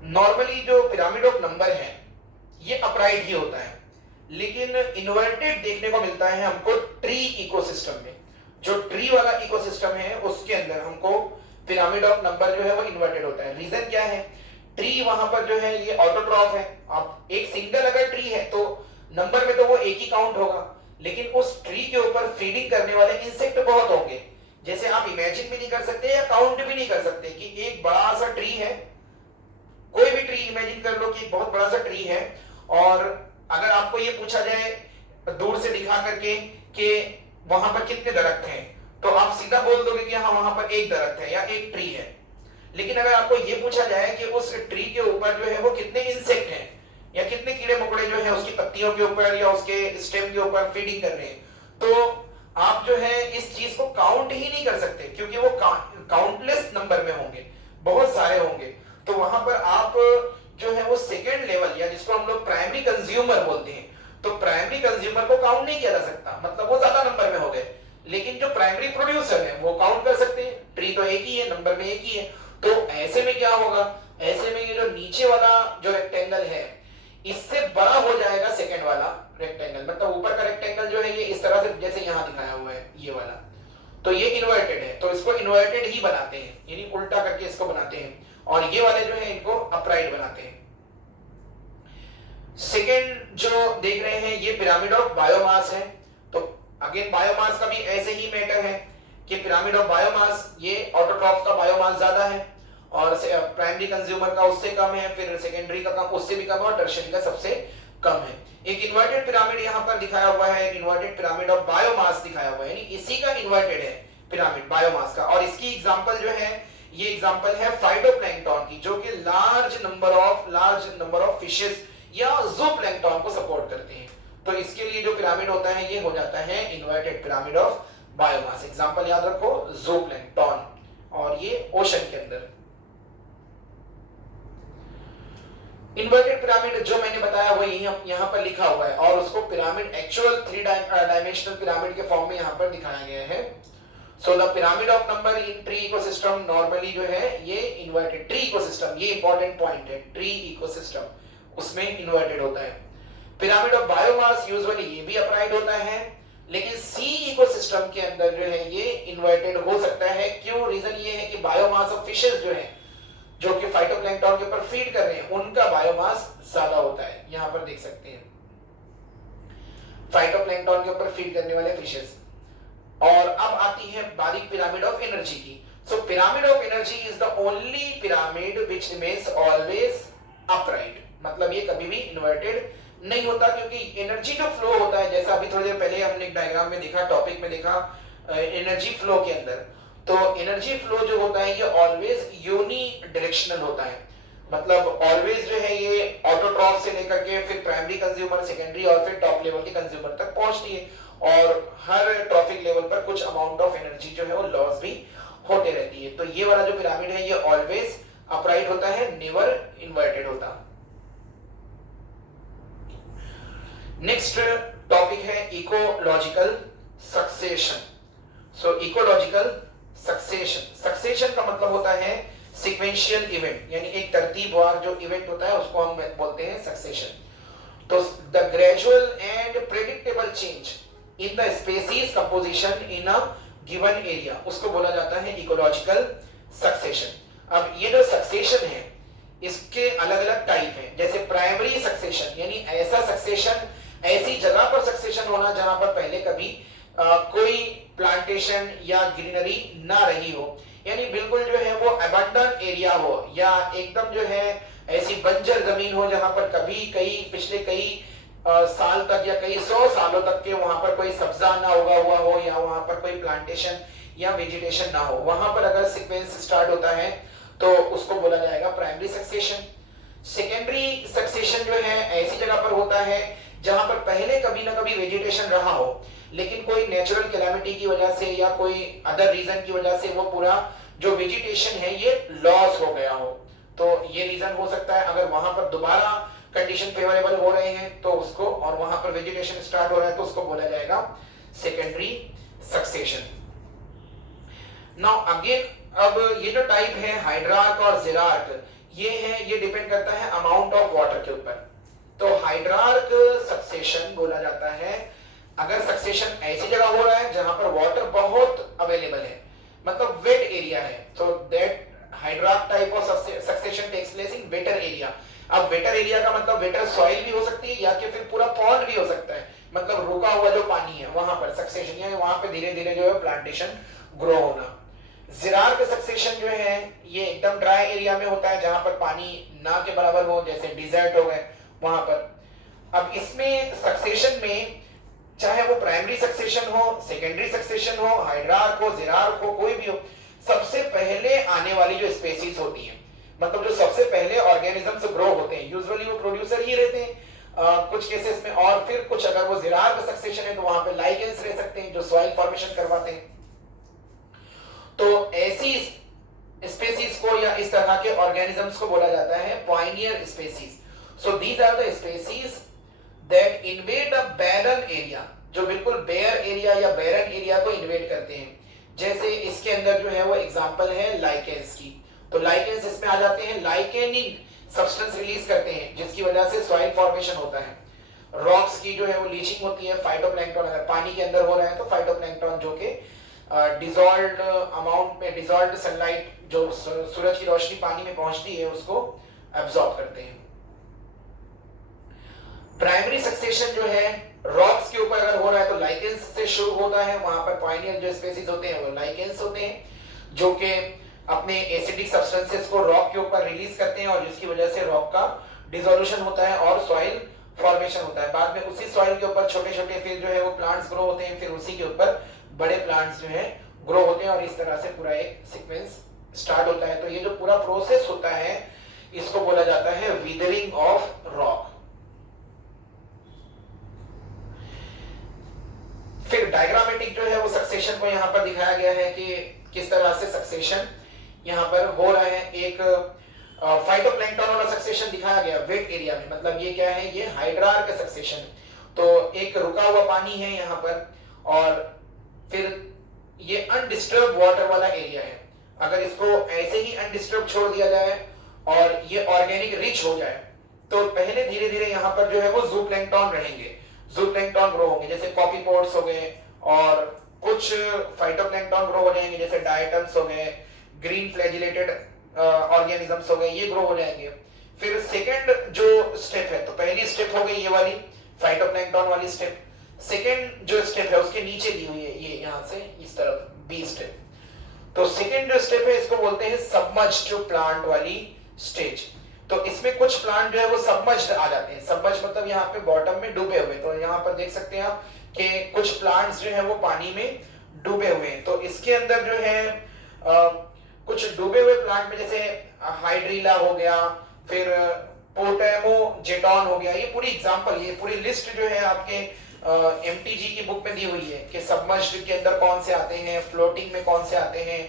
नॉर्मली जो पिरामिड ऑफ नंबर है ये अपराइट ही होता है, लेकिन इन्वर्टेड देखने को मिलता है हमको ट्री इकोसिस्टम में। जो ट्री वाला इकोसिस्टम है उसके अंदर हमको पिरामिड ऑफ नंबर जो है वो इन्वर्टेड होता है। रीजन क्या है? ट्री वहां पर जो है ये ऑटोट्रॉफ है, अब एक सिंगल अगर ट्री है तो नंबर में तो वो एक ही काउंट होगा, लेकिन उस ट्री के ऊपर फीडिंग करने वाले इंसेक्ट बहुत होंगे। जैसे आप इमेजिन भी नहीं कर सकते या काउंट भी नहीं कर सकते कि एक बड़ा सा ट्री है, कोई भी ट्री इमेजिन कर लो कि एक बहुत बड़ा सा ट्री है, और अगर आपको ये पूछा जाए दूर से दिखा करके कि वहां पर कितने दरख्त हैं, तो आप सीधा बोल दोगे कि हाँ वहां पर एक दरख्त है या एक ट्री है। लेकिन अगर आपको ये पूछा जाए कि उस ट्री के ऊपर जो है वो कितने इंसेक्ट हैं या कितने कीड़े मकोड़े जो है उसकी पत्तियों के ऊपर या उसके स्टेम के ऊपर फीडिंग कर रहे हैं, तो आप जो है इस चीज को काउंट ही नहीं कर सकते, क्योंकि वो काउंटलेस नंबर में होंगे, बहुत सारे होंगे। तो वहां पर आप जो है वो सेकेंड लेवल या जिसको हम लोग प्राइमरी कंज्यूमर बोलते हैं, तो प्राइमरी कंज्यूमर को काउंट नहीं किया जा सकता, मतलब वो ज्यादा नंबर में हो गए। लेकिन जो प्राइमरी प्रोड्यूसर है वो काउंट कर सकते हैं, ट्री तो एक ही है, नंबर में एक ही है। तो ऐसे में क्या होगा, ऐसे में ये जो नीचे वाला जो रेक्टेंगल है इससे बड़ा हो जाएगा सेकेंड वाला रेक्टेंगल, मतलब ऊपर का रेक्टेंगल जो है ये इस तरह से जैसे यहां दिखाया हुआ है ये वाला, तो ये इन्वर्टेड है, तो इसको इन्वर्टेड ही बनाते हैं, यानी उल्टा करके इसको बनाते हैं, और ये वाले जो है इनको अपराइट बनाते हैं। सेकेंड जो देख रहे हैं ये पिरामिड ऑफ बायोमास है। तो अगेन बायोमास का भी ऐसे ही मैटर है कि पिरामिड ऑफ बायोमास ये ऑटोट्रॉफ का बायोमास ज्यादा है और प्राइमरी कंज्यूमर का उससे कम है, फिर सेकेंडरी का कम उससे भी कम है, और टर्शियरी का सबसे कम है। एक इन्वर्टेड पिरामिड यहाँ पर दिखाया हुआ है, एक इन्वर्टेड पिरामिड ऑफ बायोमास दिखाया हुआ है, यानी इसी का इन्वर्टेड है पिरामिड बायोमास का। और इसकी एग्जांपल जो है ये एग्जांपल है फाइटोप्लैंक्टन की, जो कि लार्ज नंबर ऑफ फिशेस या ज़ूप्लैंक्टन को सपोर्ट करते हैं। तो इसके लिए जो पिरामिड होता है ये हो जाता है inverted pyramid of biomass. Example याद रखो ज़ूप्लैंक्टन, और ये ओशन के अंदर। इन्वर्टेड पिरामिड जो मैंने बताया वो यहाँ पर लिखा हुआ है, और उसको पिरामिड एक्चुअल 3 डायमेंशनल पिरामिड के फॉर्म में यहाँ पर दिखाया गया है। So the pyramid of number in tree ecosystem normally जो है ये इन्वर्टेड, ट्री इकोसिस्टम ये इंपॉर्टेंट पॉइंट है, ट्री इकोसिस्टम उसमें इन्वर्टेड होता है। पिरामिड ऑफ बायोमास यूजुअली ये भी अपराइट होता है, लेकिन सी इकोसिस्टम के अंदर जो है ये इन्वर्टेड हो सकता है। क्यों? रीजन ये है कि बायोमास ऑफ फिशेस जो है जो कि फाइटोप्लैंक्टन के ऊपर फीड कर रहे हैं उनका बायोमास ज्यादा होता है, यहां पर देख सकते हैं फाइटोप्लैंक्टन के ऊपर फीड करने वाले फिशेस। और अब आती है बारीक पिरामिड ऑफ एनर्जी की। So pyramid of energy is the only pyramid which remains always upright, मतलब ये कभी भी इन्वर्टेड नहीं होता, क्योंकि एनर्जी जो फ्लो होता है, जैसा अभी थोड़ी देर पहले हमने एक डायग्राम में देखा, टॉपिक में देखा एनर्जी फ्लो के अंदर, तो एनर्जी फ्लो जो होता है ये ऑलवेज यूनी डायरेक्शनल होता है, मतलब ऑलवेज जो है ये ऑटोट्रॉफ से लेकर के फिर प्राइमरी कंज्यूमर, सेकेंडरी और फिर टॉप लेवल के कंज्यूमर तक पहुंचती है, और हर ट्रॉफिक लेवल पर कुछ अमाउंट ऑफ एनर्जी जो है वो लॉस भी होते रहती है। तो ये वाला जो पिरामिड है ये ऑलवेज अपराइट होता है, नेवर इन्वर्टेड होता। नेक्स्ट टॉपिक है इकोलॉजिकल सक्सेशन। सो इकोलॉजिकल सक्सेशन, सक्सेशन का मतलब होता है सीक्वेंशियल इवेंट, यानी एक तरतीबवार जो इवेंट होता है उसको हम बोलते हैं सक्सेशन। तो the gradual and predictable change in the species composition in a given area, उसको बोला जाता है इकोलॉजिकल सक्सेशन। अब ये जो सक्सेशन है इसके अलग अलग टाइप हैं, जैसे प्राइमरी सक्सेशन, यानी ऐसा सक्सेशन, ऐसी जगह पर सक्सेशन होना जहां पर पहले कभी कोई प्लांटेशन या ग्रीनरी ना रही हो, यानी बिल्कुल जो है वो अबंडन एरिया हो, या एकदम जो है ऐसी बंजर जमीन हो जहां पर कभी पिछले कई साल तक या कई 100 सालों तक के वहां पर कोई सब्जा ना उगा हुआ हो, या वहां पर कोई प्लांटेशन या वेजिटेशन ना हो, वहां पर अगर सीक्वेंस स्टार्ट होता है तो उसको बोला जाएगा प्राइमरी सक्सेशन। सेकेंडरी सक्सेशन जो है ऐसी जगह पर होता है जहां पर पहले कभी ना कभी वेजिटेशन रहा हो, लेकिन कोई नेचुरल कैलामिटी की वजह से या कोई अदर रीजन की वजह से वो पूरा जो वेजिटेशन है ये लॉस हो गया हो, तो ये रीजन हो सकता है। अगर वहां पर दोबारा कंडीशन फेवरेबल हो रहे हैं तो उसको, और वहां पर वेजिटेशन स्टार्ट हो रहा है तो उसको बोला जाएगा सेकेंडरी सक्सेशन। नाउ अगेन, अब ये जो टाइप है हाइड्रार्क और जेरार्क, ये डिपेंड करता है अमाउंट ऑफ वाटर के ऊपर। तो हाइड्रार्क सक्सेशन बोला जाता है अगर सक्सेशन ऐसी जगह हो रहा है जहां पर वाटर बहुत अवेलेबल है, मतलब वेट एरिया है, तो that hydrarch type of succession takes place in wetter area. अब वेटर एरिया का मतलब वेटर सॉइल भी हो सकती है या फिर पूरा पॉन्ड भी हो सकता है, मतलब रुका हुआ जो पानी है वहां पर सक्सेशन, यानी वहां पे धीरे धीरे जो है प्लांटेशन ग्रो होना। जिरार्क सक्सेशन जो है ये एकदम ड्राई एरिया में होता है जहां पर पानी ना के बराबर हो, जैसे डिजर्ट हो गए वहां पर। अब इसमें सक्सेशन में चाहे वो प्राइमरी सक्सेशन हो, सेकेंडरी सक्सेशन हो, हाइड्रार्क हो, जिरार्क हो, कोई भी हो, सबसे पहले आने वाली जो स्पेसीज होती है, मतलब जो सबसे पहले ऑर्गेनिजम्स ग्रो होते हैं, यूजुअली वो प्रोड्यूसर ही रहते हैं कुछ केसेस में, और फिर कुछ अगर वो जिरार्क सक्सेशन है तो वहां पे लाइकेंस रह सकते हैं जो सॉइल फॉर्मेशन करवाते हैं। तो ऐसी स्पेसीज को या इस तरह के ऑर्गेनिजम्स को बोला जाता है pioneer species. So these are the species that invade a barren area, जो बिल्कुल बेयर एरिया या बैरन एरिया को इन्वेड करते हैं। जैसे इसके अंदर जो है वो एग्जांपल है लाइकेंस की, तो लाइकेंस इसमें आ जाते हैं, लाइकेनिन सब्सटेंस रिलीज करते हैं जिसकी वजह से सॉइल फॉर्मेशन होता है। रॉक्स की जो है वो लीचिंग होती है, फाइटोप्लैंक्टन अगर पानी के अंदर हो रहा है तो फाइटोप्लैंक्टन जो कि डिसॉल्व्ड अमाउंट में, डिसॉल्व्ड सनलाइट जो सूरज की रोशनी पानी में पहुंचती है उसको एब्जॉर्ब करते हैं। प्राइमरी सक्सेशन जो है रॉक्स के ऊपर अगर हो रहा है तो लाइकेंस से शुरू होता है, वहां पर पायनियर जो स्पेसीज होते हैं वो लाइकेंस होते हैं जो कि अपने एसिडिक सब्सटेंसेस को रॉक के ऊपर रिलीज करते हैं और जिसकी वजह से रॉक का डिसोल्यूशन होता है और सॉइल फॉर्मेशन होता है। बाद में उसी सॉइल के ऊपर छोटे छोटे फिर जो है वो प्लांट्स ग्रो होते हैं, फिर उसी के ऊपर बड़े प्लांट्स जो है ग्रो होते हैं और इस तरह से पूरा एक सीक्वेंस स्टार्ट होता है। तो ये जो पूरा प्रोसेस होता है इसको बोला जाता है विदरिंग ऑफ रॉक। फिर डायग्रामेटिक जो है वो सक्सेशन को यहाँ पर दिखाया गया है कि किस तरह से सक्सेशन यहाँ पर हो रहा है। एक फाइटोप्लैंक्टन वाला सक्सेशन दिखाया गया वेट एरिया में, मतलब ये क्या है, ये हाइड्रार्क सक्सेशन। तो एक रुका हुआ पानी है यहाँ पर और फिर ये अनडिस्टर्ब वाटर वाला एरिया है। अगर इसको ऐसे ही अनडिस्टर्ब छोड़ दिया जाए और ये ऑर्गेनिक रिच हो जाए तो पहले धीरे धीरे यहाँ पर जो है वो जूप्लैंक्टन रहेंगे, जूप्लैंक्टन ग्रो होंगे, जैसे कॉपीपोड्स हो गए, और कुछ फाइटोप्लैंक्टन ग्रो हो जाएंगे जैसे डायटम्स हो गए, ग्रीन फ्लैजिलेटेड ऑर्गेनिजम्स हो गए, ये ग्रो हो जाएंगे। फिर सेकंड जो स्टेप है, तो पहली स्टेप हो गई ये वाली फाइटोप्लैंक्टन वाली स्टेप। सेकंड जो स्टेप है उसके नीचे दी हुई है ये यहाँ से इस तरफ बी स्टेप। तो सेकंड जो स्टेप है इसको बोलते हैं सबमर्ज्ड प्लांट वाली स्टेज। तो इसमें कुछ प्लांट जो है वो सबमर्ज्ड आ जाते हैं, सबमर्ज्ड मतलब यहाँ पे बॉटम में डूबे हुए। तो यहाँ पर देख सकते हैं आप कि कुछ प्लांट्स जो है वो पानी में डूबे हुए हैं। तो इसके अंदर जो है कुछ डूबे हुए प्लांट में जैसे हाइड्रीला हो गया, फिर पोटेमोजेटॉन हो गया, ये पूरी एग्जांपल, ये पूरी लिस्ट जो है आपके एमटीजी की बुक में दी हुई है कि सबमर्ज्ड के अंदर कौन से आते हैं, फ्लोटिंग में कौन से आते हैं,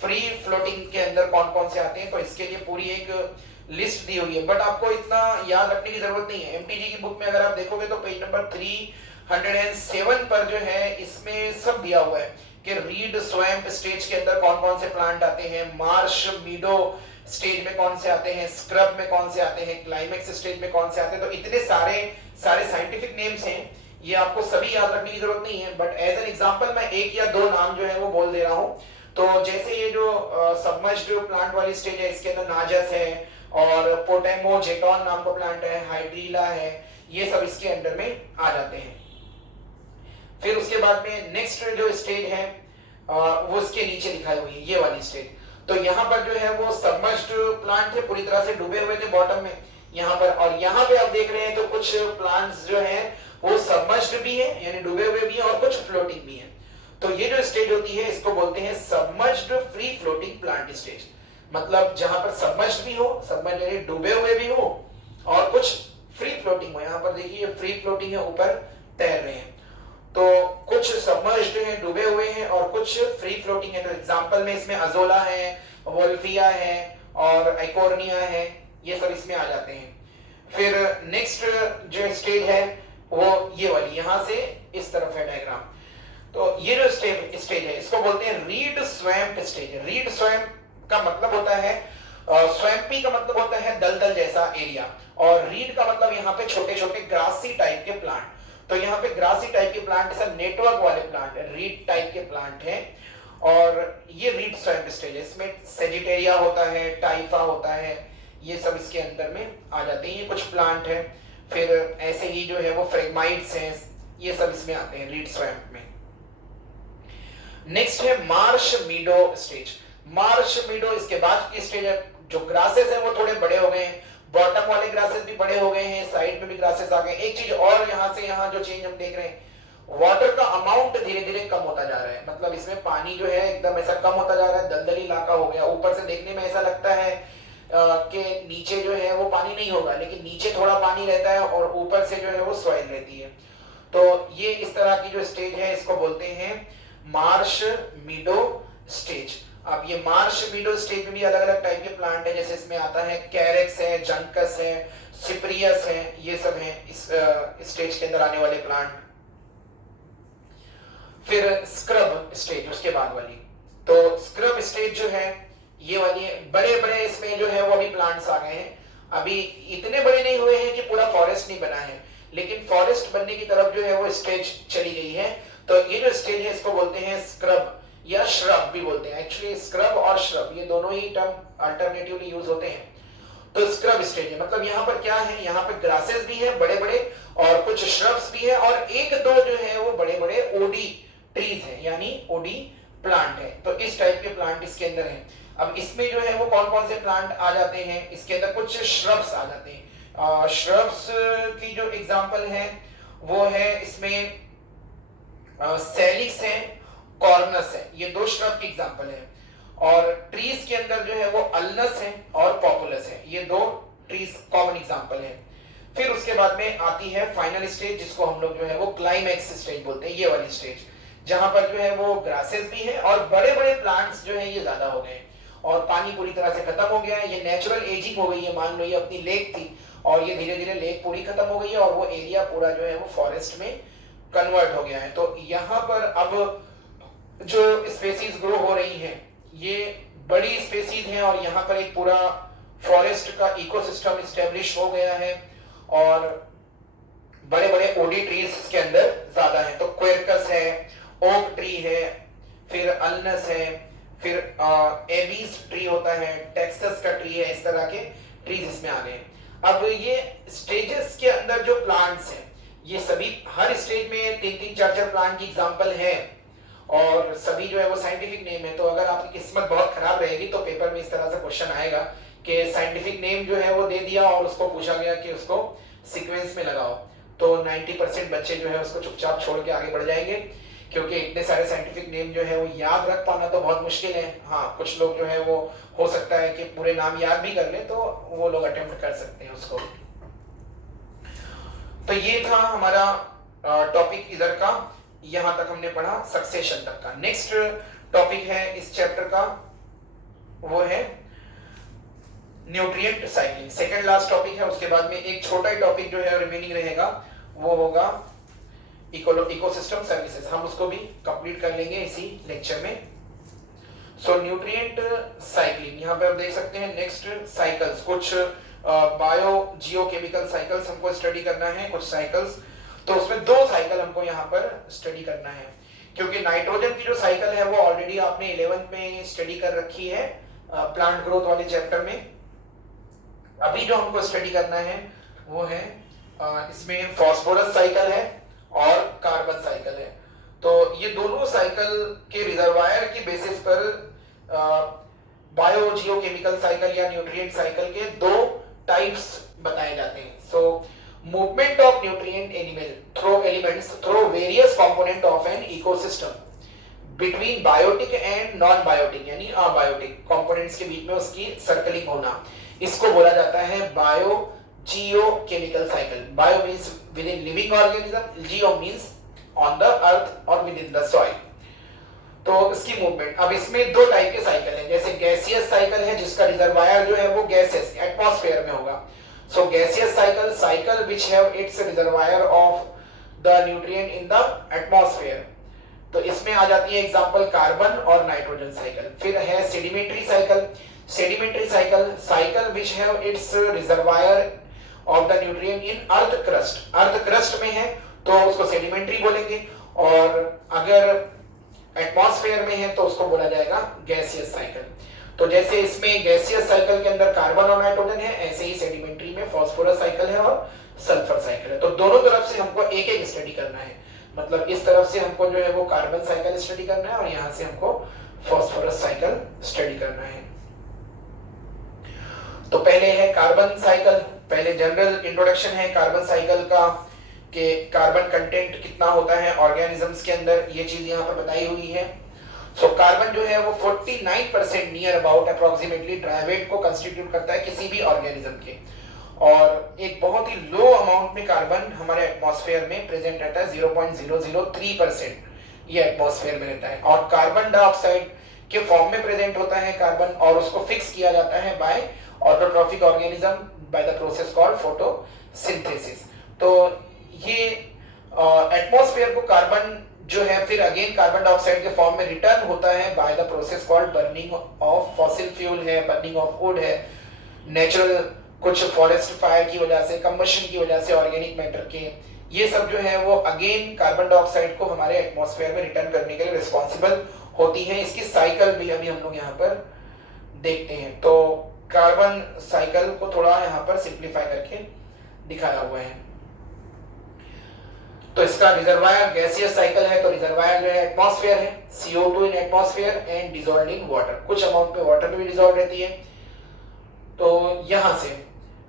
फ्री फ्लोटिंग के अंदर कौन कौन से आते हैं। तो इसके लिए पूरी एक लिस्ट दी हुई है, बट आपको इतना याद रखने की जरूरत नहीं है। एमटीजी की बुक में अगर आप देखोगे तो पेज नंबर 307 पर जो है इसमें सब दिया हुआ है कि रीड स्वैम्प स्टेज के अंदर कौन कौन से प्लांट आते हैं, मार्श मीडो स्टेज में कौन से आते हैं, स्क्रब में कौन से आते हैं, क्लाइमेक्स स्टेज में कौन से आते हैं। तो इतने सारे साइंटिफिक नेम्स हैं, ये आपको सभी याद रखने की जरूरत नहीं है, बट एज एन एग्जांपल मैं एक या दो नाम जो है वो बोल दे रहा हूं। तो जैसे ये जो सबमर्ज्ड प्लांट वाली स्टेज है इसके अंदर नाजस है और पोटेमोजेटॉन नाम का प्लांट है, हाइड्रीला है, ये सब इसके अंडर में आ जाते हैं। फिर उसके बाद में नेक्स्ट जो स्टेज है वो इसके नीचे दिखाई हुई है, ये वाली स्टेज। तो यहाँ पर जो है वो सबमर्ज्ड प्लांट थे, पूरी तरह से डूबे हुए थे बॉटम में यहाँ पर, और यहाँ पे आप देख रहे हैं तो कुछ प्लांट्स जो हैं वो सबमर्ज्ड भी है यानी डूबे हुए भी है और कुछ फ्लोटिंग भी है। तो ये जो स्टेज होती है इसको बोलते हैं submerged free floating plant stage, मतलब जहां पर सबमर्ज्ड भी हो, सबमर्ज्ड यानी डूबे हुए भी हो और कुछ फ्री फ्लोटिंग हो। यहाँ पर देखिए फ्री फ्लोटिंग है, ऊपर तैर रहे हैं। तो कुछ सबमर्ज्ड हैं, डूबे हुए हैं, और कुछ फ्री फ्लोटिंग है। तो एग्जांपल में इसमें अजोला है, वोल्फिया है और आइकोर्निया है, ये सब इसमें आ जाते हैं। फिर नेक्स्ट जो स्टेज है वो ये वाली, यहां से इस तरफ है डायग्राम। तो ये जो स्टेज है इसको बोलते हैं read swamp stage. Read swamp का मतलब होता है, स्वैम्पी का मतलब होता है दलदल जैसा एरिया, और रीड का मतलब यहाँ पे छोटे छोटे ग्रासी टाइप के प्लांट। तो यहाँ पे ग्रासी टाइप के प्लांट, ऐसा नेटवर्क वाले प्लांट रीड टाइप के प्लांट हैं, और ये रीड स्वैम्प स्टेज है। इसमें सेजिटेरिया होता है, टाइफा होता है, ये सब इसके अंदर में आ जाते हैं। ये कुछ प्लांट है। फिर ऐसे ही जो है वो फ्रेगमाइट्स हैं, ये सब इसमें आते हैं रीड स्वैम्प में। नेक्स्ट है मार्श मीडो स्टेज। मार्श मीडो इसके बाद की स्टेज है। जो ग्रासेस है वो थोड़े बड़े हो गए हैं, बॉटम वाले ग्रासेस भी बड़े हो गए हैं, साइड में भी ग्रासेस आ गए। एक चीज और यहाँ से यहाँ जो चेंज हम देख रहे हैं, वाटर का अमाउंट धीरे धीरे कम होता जा रहा है। मतलब इसमें पानी जो है एकदम ऐसा कम होता जा रहा है, दलदली इलाका हो गया। ऊपर से देखने में ऐसा लगता है कि नीचे जो है वो पानी नहीं होगा, लेकिन नीचे थोड़ा पानी रहता है और ऊपर से जो है वो सॉइल रहती है। तो ये इस तरह की जो स्टेज है इसको बोलते हैं मार्श मीडो स्टेज। अब ये मार्श मीडो स्टेज में भी अलग अलग टाइप के प्लांट है, जैसे इसमें आता है कैरेक्स है, जंकस है, सिप्रियस है, ये सब है इस स्टेज के अंदर आने वाले प्लांट। फिर स्क्रब स्टेज उसके बाद वाली। तो स्क्रब स्टेज जो है ये वाली है, बड़े बड़े इसमें जो है वो अभी प्लांट्स आ गए हैं। अभी इतने बड़े नहीं हुए हैं कि पूरा फॉरेस्ट नहीं बना है, लेकिन फॉरेस्ट बनने की तरफ जो है वो स्टेज चली गई है। तो ये जो स्टेज है इसको बोलते हैं स्क्रब या श्रब भी बोलते हैं। एक्चुअली स्क्रब और श्रब ये दोनों ही टर्म अल्टरनेटिवली यूज होते हैं। तो स्क्रब स्टेज है, मतलब यहाँ पर क्या है, यहाँ पर ग्रासेस भी है बड़े बड़े, और कुछ श्रब्स भी है, और एक दो जो है वो बड़े बड़े ओडी ट्रीज है, यानी ओडी प्लांट है। तो इस टाइप के प्लांट इसके अंदर है। अब इसमें जो है वो कौन कौन से प्लांट आ जाते हैं, इसके अंदर कुछ श्रब्स आ जाते हैं। श्रब्स की जो एग्जांपल है वो है इसमें सेलिक्स है, कॉर्नस है, ये दो श्रब की एग्जांपल है। और ट्रीज के अंदर जो है वो अल्नस है और पॉपुलस है, ये दो ट्रीज कॉमन एग्जांपल है। फिर उसके बाद में आती है फाइनल स्टेज, जिसको हम लोग जो है वो क्लाइमैक्स स्टेज बोलते हैं, ये वाली स्टेज, जहां पर जो है वो ग्रासेस भी है और बड़े बड़े प्लांट्स जो है ये ज्यादा हो गए और पानी पूरी तरह से खत्म हो गया है। ये नेचुरल एजिंग हो गई है। मान लो ये अपनी लेक थी और ये धीरे धीरे लेक पूरी खत्म हो गई है और वो एरिया पूरा जो है वो फॉरेस्ट में कन्वर्ट हो गया है। तो यहाँ पर अब जो स्पेसीज ग्रो हो रही हैं ये बड़ी स्पेसीज हैं, और यहाँ पर एक पूरा फॉरेस्ट का इकोसिस्टम एस्टेब्लिश हो गया है, और बड़े बड़े ओडी ट्रीज इसके अंदर ज्यादा हैं। तो क्वेरकस है, ओक ट्री है, फिर अल्नस है, फिर एबीस ट्री होता है, टेक्सास का ट्री है, इस तरह के ट्रीज इसमें आ गए। अब ये स्टेजेस के अंदर जो प्लांट्स हैं ये सभी, हर स्टेज में 3-3, 4-4 प्लांट की एग्जांपल है, और सभी जो है वो साइंटिफिक नेम है। तो अगर आपकी किस्मत बहुत खराब रहेगी तो पेपर में इस तरह से क्वेश्चन आएगा कि साइंटिफिक नेम जो है वो दे दिया और उसको पूछा गया कि उसको सीक्वेंस में लगाओ, तो 90% बच्चे जो है उसको चुपचाप छोड़ के आगे बढ़ जाएंगे, क्योंकि इतने सारे साइंटिफिक नेम जो है वो याद रख पाना तो बहुत मुश्किल है। हाँ, कुछ लोग जो है वो हो सकता है कि पूरे नाम याद भी कर ले, तो वो लोग अटेम्प्ट कर सकते हैं उसको। तो ये था हमारा टॉपिक इधर का, यहां तक हमने पढ़ा सक्सेशन तक का। नेक्स्ट टॉपिक है इस चैप्टर का, वो है nutrient cycling, second last topic है। उसके बाद में एक छोटा ही टॉपिक जो है रिमेनिंग रहेगा, वो होगा इकोसिस्टम सर्विसेज। हम उसको भी कंप्लीट कर लेंगे इसी लेक्चर में। सो न्यूट्रिएंट साइक्लिंग, यहाँ पे आप देख सकते हैं नेक्स्ट साइकिल्स, कुछ बायो जियोकेमिकल साइकिल्स हमको स्टडी करना है, कुछ साइकिल्स। तो उसमें 2 साइकिल हमको यहाँ पर स्टडी करना है, क्योंकि नाइट्रोजन की जो साइकिल है वो ऑलरेडी आपने 11th में स्टडी कर रखी है प्लांट ग्रोथ वाले चैप्टर में। अभी जो हमको स्टडी करना है वो है इसमें फॉस्फोरस साइकिल है और कार्बन साइकिल है। तो ये दोनों साइकिल के रिजर्वायर की बेसिस पर बायो जियोकेमिकल साइकिल या न्यूट्रिएंट साइकिल के 2 टाइप्स बताए जाते हैं। सो movement of nutrient elements through various component of an ecosystem between biotic and non-biotic यानी abiotic components के बीच में उसकी सर्कलिंग होना, इसको बोला जाता है bio geochemical cycle. Bio means with in living organism, Jio means on the earth और विद इन द सॉइल। तो इसकी मूवमेंट, अब इसमें दो टाइप के साइकिल है, जैसे गैसियस साइकिल है जिसका रिजर्वायर जो है वो गैसेस एटमॉस्फेयर में होगा। So gaseous cycle, cycle which have its reservoir of the nutrient in the atmosphere. तो इसमें आ जाती है एग्जांपल कार्बन और नाइट्रोजन साइकिल। फिर है sedimentary cycle, sedimentary cycle, cycle which have its reservoir of the nutrient in earth crust, earth crust में है तो उसको सेडिमेंट्री बोलेंगे, और अगर एटमॉस्फेयर में है तो उसको बोला जाएगा गैसियस साइकिल। तो जैसे इसमें गैसियस साइकिल के अंदर कार्बन और नाइट्रोजन है, ऐसे ही सेडिमेंट्री में फास्फोरस साइकिल है और सल्फर साइकिल है। तो दोनों तरफ से हमको एक एक स्टडी करना है, मतलब इस तरफ से हमको जो है वो कार्बन साइकिल स्टडी करना है और यहाँ से हमको फास्फोरस साइकिल स्टडी करना है। तो पहले है कार्बन साइकिल, पहले जनरल इंट्रोडक्शन है कार्बन साइकिल का कि कार्बन कंटेंट कितना होता है ऑर्गेनिजम्स के अंदर, ये चीज यहाँ पर बताई हुई है। सो कार्बन जो है वो 49% near about approximately dry weight को कंस्टिट्यूट करता है किसी भी ऑर्गेनिज्म के, और एक बहुत ही लो अमाउंट में कार्बन हमारे एटमॉस्फेयर में प्रेजेंट रहता है, 0.003% ये एटमॉस्फेयर में रहता है, और कार्बन डाइऑक्साइड के फॉर्म में प्रेजेंट होता है कार्बन, और उसको फिक्स किया जाता है by autotrophic organism by the process called photosynthesis. तो ये एटमॉस्फेयर को कार्बन जो है फिर अगेन कार्बन डाइऑक्साइड के फॉर्म में रिटर्न होता है bye the process called burning of fossil fuel है, बर्निंग ऑफ वुड है, नेचुरल कुछ फॉरेस्ट फायर की वजह से, कंबशन की वजह से ऑर्गेनिक मैटर के, ये सब जो है वो अगेन कार्बन डाइऑक्साइड को हमारे एटमॉस्फेयर में रिटर्न करने के लिए रिस्पॉन्सिबल होती है। इसकी साइकिल भी अभी हम लोग यहाँ पर देखते हैं। तो कार्बन साइकिल को थोड़ा यहाँ पर सिंप्लीफाई करके दिखाया हुआ है। तो इसका रिजर्वायर गैसियस साइकिल है, तो रिजर्वायर जो है एटमॉस्फेयर है, CO2 in atmosphere and dissolved in water, कुछ अमाउंट में वाटर में भी डिसॉल्व रहती है। तो यहां से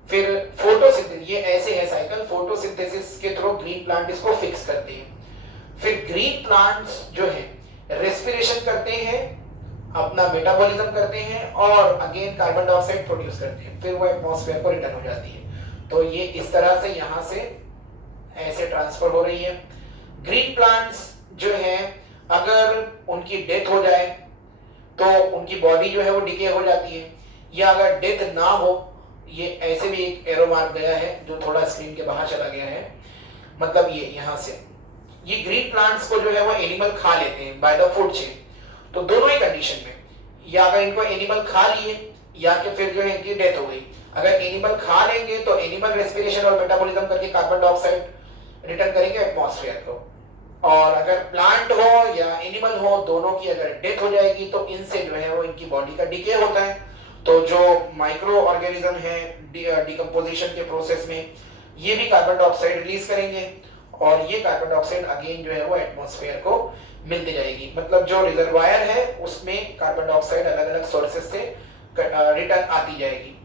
फिर फोटोसिंथेसिस, ये ऐसे है साइकिल, फोटोसिंथेसिस के थ्रू ग्रीन प्लांट इसको फिक्स करते हैं। फिर ग्रीन प्लांट्स जो है रेस्पिरेशन करते हैं, अपना मेटाबॉलिज्म करते हैं और अगेन कार्बन डाइऑक्साइड प्रोड्यूस करते हैं, फिर वो एटमॉस्फेयर को रिटर्न हो जाती है। तो ये इस तरह से यहां से ऐसे ट्रांसफर हो रही है। ग्रीन प्लांट्स जो है अगर उनकी डेथ हो जाए तो उनकी बॉडी जो है वो डिके हो जाती है, या अगर डेथ ना हो, ये ऐसे भी एक एरो मार्क गया है जो थोड़ा स्क्रीन के बाहर चला गया है, मतलब ये यहाँ से ये ग्रीन प्लांट्स को जो है वो एनिमल खा लेते हैं बाय द फूड चेन। तो दोनों ही कंडीशन में, या अगर इनको एनिमल खा लिए या कि फिर जो है इनकी डेथ हो गई। अगर एनिमल खा लेंगे तो एनिमल रेस्पिरेशन और मेटाबॉलिज्म करके कार्बन डाइऑक्साइड रिटर्न करेंगे एटमॉस्फेयर को, और अगर प्लांट हो या एनिमल हो, दोनों की अगर डेथ हो जाएगी तो इनसे जो है वो इनकी बॉडी का डिके होता है। तो जो माइक्रो ऑर्गेनिज्म है डिकम्पोजिशन के प्रोसेस में ये भी कार्बन डाइऑक्साइड रिलीज करेंगे, और ये कार्बन डाइऑक्साइड अगेन जो है वो एटमॉस्फेयर को मिलती जाएगी। मतलब जो रिजर्वायर है उसमें कार्बन डाइऑक्साइड अलग अलग सोर्सेस से रिटर्न आती जाएगी।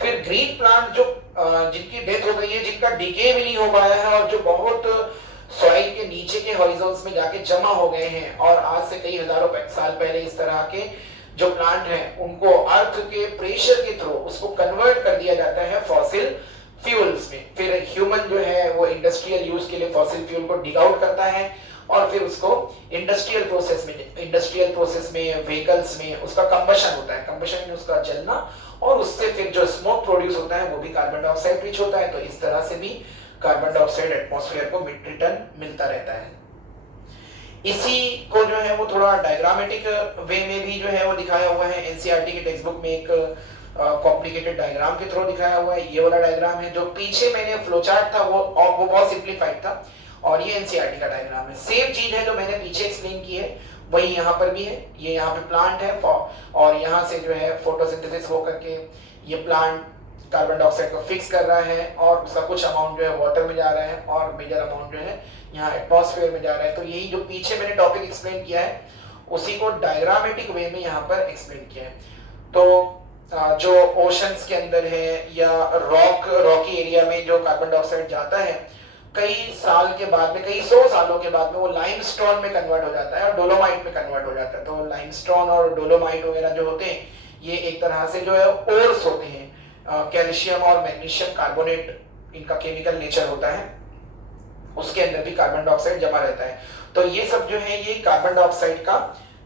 फिर ग्रीन प्लांट जो जिनकी डेथ हो गई है, जिनका डिके भी नहीं हो पाया है और जो बहुत सॉइल के नीचे के हॉरिजॉन्स में जाके जमा हो गए हैं, और आज से कई हजारों साल पहले इस तरह के जो प्लांट हैं उनको अर्थ के प्रेशर के थ्रू उसको कन्वर्ट कर दिया जाता है फॉसिल फ्यूल्स में। फिर ह्यूमन जो है वो इंडस्ट्रियल यूज के लिए फॉसिल फ्यूल को डिग आउट करता है और फिर उसको इंडस्ट्रियल प्रोसेस में व्हीकल्स में उसका कंबशन होता है, कंबशन में उसका जलना, और उससे फिर जो स्मोक प्रोड्यूस होता है वो भी कार्बन डाइऑक्साइड रिच होता है। तो इस तरह से भी कार्बन डाइऑक्साइड एटमॉस्फेयर को रिटर्न मिलता रहता है। इसी को जो है वो थोड़ा डायग्रामेटिक वे में भी जो है वो दिखाया हुआ है। एनसीईआरटी के टेक्स्ट बुक में एक कॉम्प्लिकेटेड डायग्राम के थ्रू दिखाया हुआ है। ये वाला डायग्राम है, जो पीछे मैंने फ्लो चार्ट था वो बहुत सिंप्लीफाइड था, और ये एनसीईआरटी का डायग्राम है। सेम चीज है जो मैंने पीछे एक्सप्लेन की है वही यहाँ पर भी है। ये यहाँ पे प्लांट है और यहाँ से जो है फोटोसिंथेसिस हो करके ये प्लांट कार्बन डाइऑक्साइड को फिक्स कर रहा है, और उसका कुछ अमाउंट जो है वाटर में जा रहा है और मेजर अमाउंट जो है यहाँ एटमॉस्फेयर में जा रहा है। तो यही जो पीछे मैंने टॉपिक एक्सप्लेन किया है उसी को डायग्रामेटिक वे में यहाँ पर एक्सप्लेन किया है। तो जो ओशंस के अंदर है या रॉकी एरिया में जो कार्बन डाइऑक्साइड जाता है, कई साल के बाद में, कई 100 सालों के बाद में वो लाइमस्टोन में कन्वर्ट हो जाता है और डोलोमाइट में कन्वर्ट हो जाता है। तो लाइमस्टोन और डोलोमाइट वगैरह जो होते हैं ये एक तरह से जो है ओर्स होते हैं, कैल्शियम और मैग्नीशियम कार्बोनेट इनका केमिकल नेचर होता है, उसके अंदर भी कार्बन डाइऑक्साइड जमा रहता है। तो ये सब जो है ये कार्बन डाइऑक्साइड का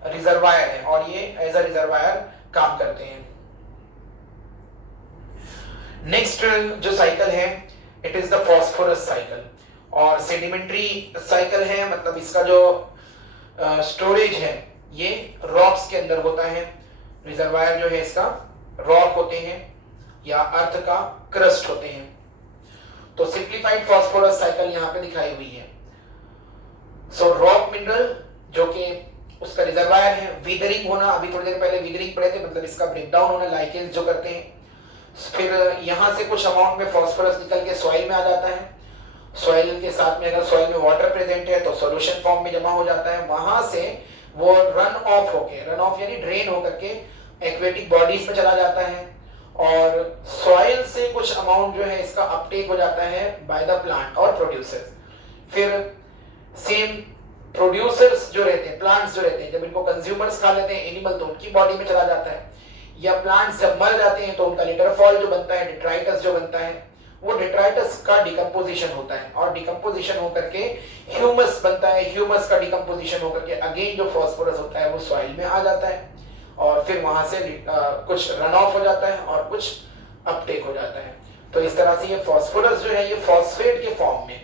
रिजर्वायर है और ये एज अ रिजर्वायर काम करते हैं। नेक्स्ट जो साइकिल है it is the phosphorus cycle और सेडिमेंट्री साइकिल है, मतलब इसका जो स्टोरेज है ये रॉक्स के अंदर होता है। रिजर्वायर जो है इसका रॉक होते हैं या अर्थ का क्रस्ट होते हैं। तो सिंप्लीफाइड फॉस्फोरस साइकिल यहाँ पे दिखाई हुई है। सो रॉक मिनरल जो कि उसका रिजर्वायर है, वीदरिंग होना, अभी थोड़ी देर पहले वीदरिंग पढ़े थे, मतलब इसका ब्रेकडाउन होना, लाइकेंस जो करते हैं। फिर यहाँ से कुछ अमाउंट में फॉस्फोरस निकल के सॉइल में आ जाता है। सॉइल के साथ में अगर सॉइल में वाटर प्रेजेंट है तो सॉल्यूशन फॉर्म में जमा हो जाता है। वहां से वो रन ऑफ होके, रन ऑफ यानी ड्रेन होकर के एक्वेटिक बॉडीज में चला जाता है और सॉइल से कुछ अमाउंट जो है इसका अपटेक हो जाता है बाय द प्लांट और प्रोड्यूसर्स। फिर सेम प्रोड्यूसर्स जो रहते हैं, प्लांट्स जो रहते हैं, जब इनको कंज्यूमर्स खा लेते हैं एनिमल तो उनकी बॉडी में चला जाता है, या प्लांट्स जब मर जाते हैं तो उनका लिटरफॉल जो बनता है, डिट्राइटस जो बनता है, वो डिट्राइटस का डिकम्पोजिशन होता है और डिकम्पोजिशन होकर के ह्यूमस बनता है। ह्यूमस का डिकम्पोजिशन होकर के अगेन जो फॉस्फोरस होता है वो सॉइल में आ जाता है और फिर वहां से कुछ रन ऑफ हो जाता है और कुछ अपटेक हो जाता है। तो इस तरह से ये फॉस्फोरस जो है ये फॉस्फेट के फॉर्म में,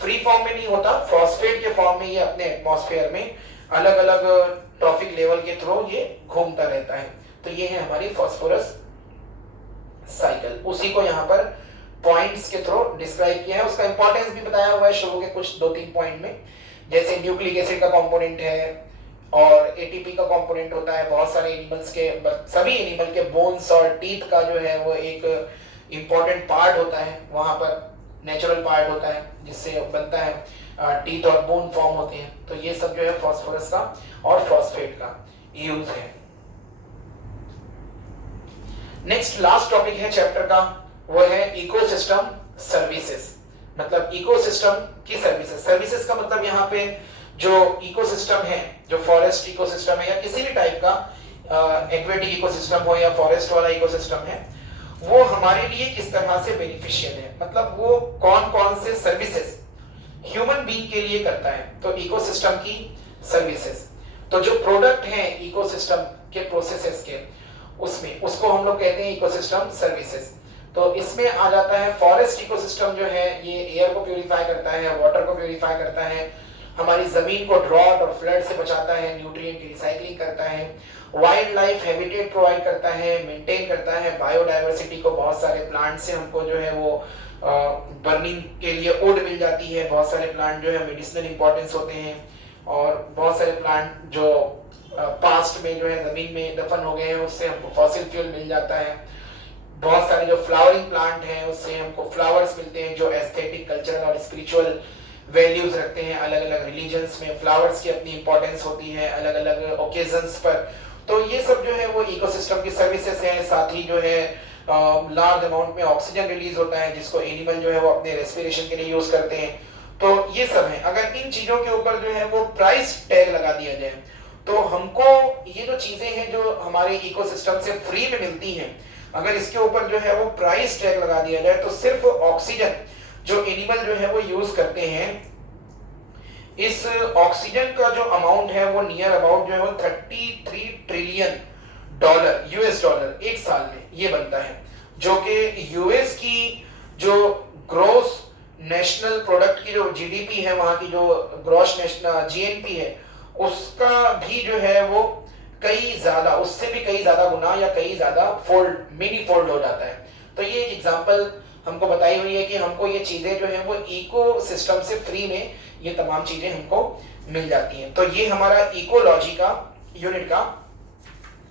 फ्री फॉर्म में नहीं होता, फॉस्फेट के फॉर्म में ये अपने एटमॉस्फेयर में अलग अलग ट्रॉफिक लेवल के थ्रू ये घूमता रहता है। तो ये है हमारी फॉस्फोरस साइकिल। उसी को यहाँ पर पॉइंट्स के थ्रू डिस्क्राइब किया है, उसका इंपॉर्टेंस भी बताया हुआ है शुरू के कुछ 2-3 पॉइंट में। जैसे न्यूक्लिक एसिड का कंपोनेंट है और एटीपी का कंपोनेंट होता है। बहुत सारे एनिमल्स के, सभी एनिमल के बोन्स और टीथ का जो है वो एक इंपॉर्टेंट पार्ट होता है, वहां पर नेचुरल पार्ट होता है जिससे बनता है टीथ और बोन फॉर्म होते हैं। तो ये सब जो है फॉस्फोरस का और फॉस्फेट का यूज है। नेक्स्ट लास्ट टॉपिक है चैप्टर का, वो है इकोसिस्टम सर्विसेज। मतलब इकोसिस्टम की सर्विसेज। सर्विसेज का मतलब यहाँ पे जो इकोसिस्टम है, जो फॉरेस्ट इकोसिस्टम है या किसी भी टाइप का एक्वेटिक इकोसिस्टम हो या फॉरेस्ट वाला इकोसिस्टम है, वो हमारे लिए किस तरह से बेनिफिशियल है, मतलब वो कौन कौन से सर्विसेज ह्यूमन बीइंग के लिए करता है। तो इकोसिस्टम की सर्विसेज, तो जो प्रोडक्ट है इकोसिस्टम के प्रोसेसेस के, उसमें उसको हम लोग कहते हैं इकोसिस्टम सर्विसेज। तो इसमें आ जाता है फॉरेस्ट इकोसिस्टम जो है ये एयर को प्यूरिफाई करता है, वाटर को प्यूरिफाई करता है, हमारी जमीन को ड्रॉट और फ्लड से बचाता है, न्यूट्रिएंट की रिसाइकलिंग करता है, वाइल्ड लाइफ हैबिटेट प्रोवाइड करता है, मेंटेन करता है बायोडायवर्सिटी को। बहुत सारे प्लांट से हमको जो है वो बर्निंग के लिए वुड मिल जाती है। बहुत सारे प्लांट जो है मेडिसिनल इंपॉर्टेंस होते हैं और बहुत सारे प्लांट जो पास्ट में जो है जमीन में दफन हो गए हैं उससे हमको फॉसिल फ्यूल मिल जाता है। बहुत सारे जो फ्लावरिंग प्लांट हैं उससे हमको फ्लावर्स मिलते हैं जो एस्थेटिक, कल्चरल और स्पिरिचुअल वैल्यूज रखते हैं। अलग अलग रिलीजन्स में फ्लावर्स की अपनी इंपॉर्टेंस होती है अलग अलग ओकेजन्स पर। तो ये सब जो है वो इकोसिस्टम की सर्विसेज हैं। साथ ही जो है लार्ज अमाउंट में ऑक्सीजन रिलीज होता है जिसको एनिमल जो है वो अपने रेस्पिरेशन के लिए यूज करते हैं। तो ये सब है। अगर इन चीजों के ऊपर जो है वो प्राइस टैग लगा दिया जाए तो हमको ये जो चीजें हैं जो हमारे इकोसिस्टम से फ्री में मिलती हैं, अगर इसके ऊपर जो है वो प्राइस टैग लगा दिया जाए तो सिर्फ ऑक्सीजन जो एनिमल जो है वो यूज करते हैं, इस ऑक्सीजन का जो अमाउंट है वो नियर अबाउट जो है वो $33 ट्रिलियन यूएस डॉलर एक साल में ये बनता है, जो कि यूएस की जो ग्रोस नेशनल प्रोडक्ट की जो जीडीपी है, वहां की जो ग्रॉस नेशनल जीएनपी है, उसका भी जो है वो कई ज्यादा, उससे भी कई ज्यादा गुना या कई ज्यादा फोल्ड, मिनी फोल्ड हो जाता है। तो ये एक एग्जांपल हमको बताई हुई है कि हमको ये चीजें जो है वो इकोसिस्टम से फ्री में ये तमाम चीजें हमको मिल जाती हैं। तो ये हमारा इकोलॉजी का यूनिट का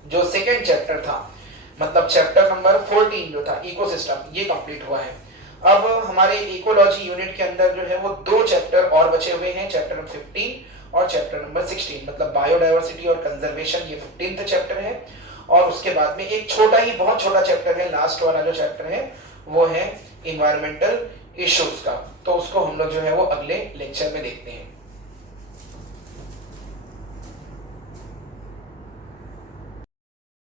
जो सेकंड चैप्टर था, मतलब चैप्टर नंबर 14 जो था इकोसिस्टम, ये कंप्लीट हुआ है। अब हमारे इकोलॉजी यूनिट के अंदर जो है वो 2 चैप्टर और बचे हुए हैं, चैप्टर नंबर 15 और चैप्टर नंबर 16, मतलब बायोडायवर्सिटी और कंजर्वेशन, ये 15th चैप्टर है। और उसके बाद में एक छोटा ही, बहुत छोटा चैप्टर है, लास्ट वाला जो चैप्टर है वो है इन्वायरमेंटल इश्यूज का। तो उसको हम लोग जो है वो अगले लेक्चर में देखते हैं।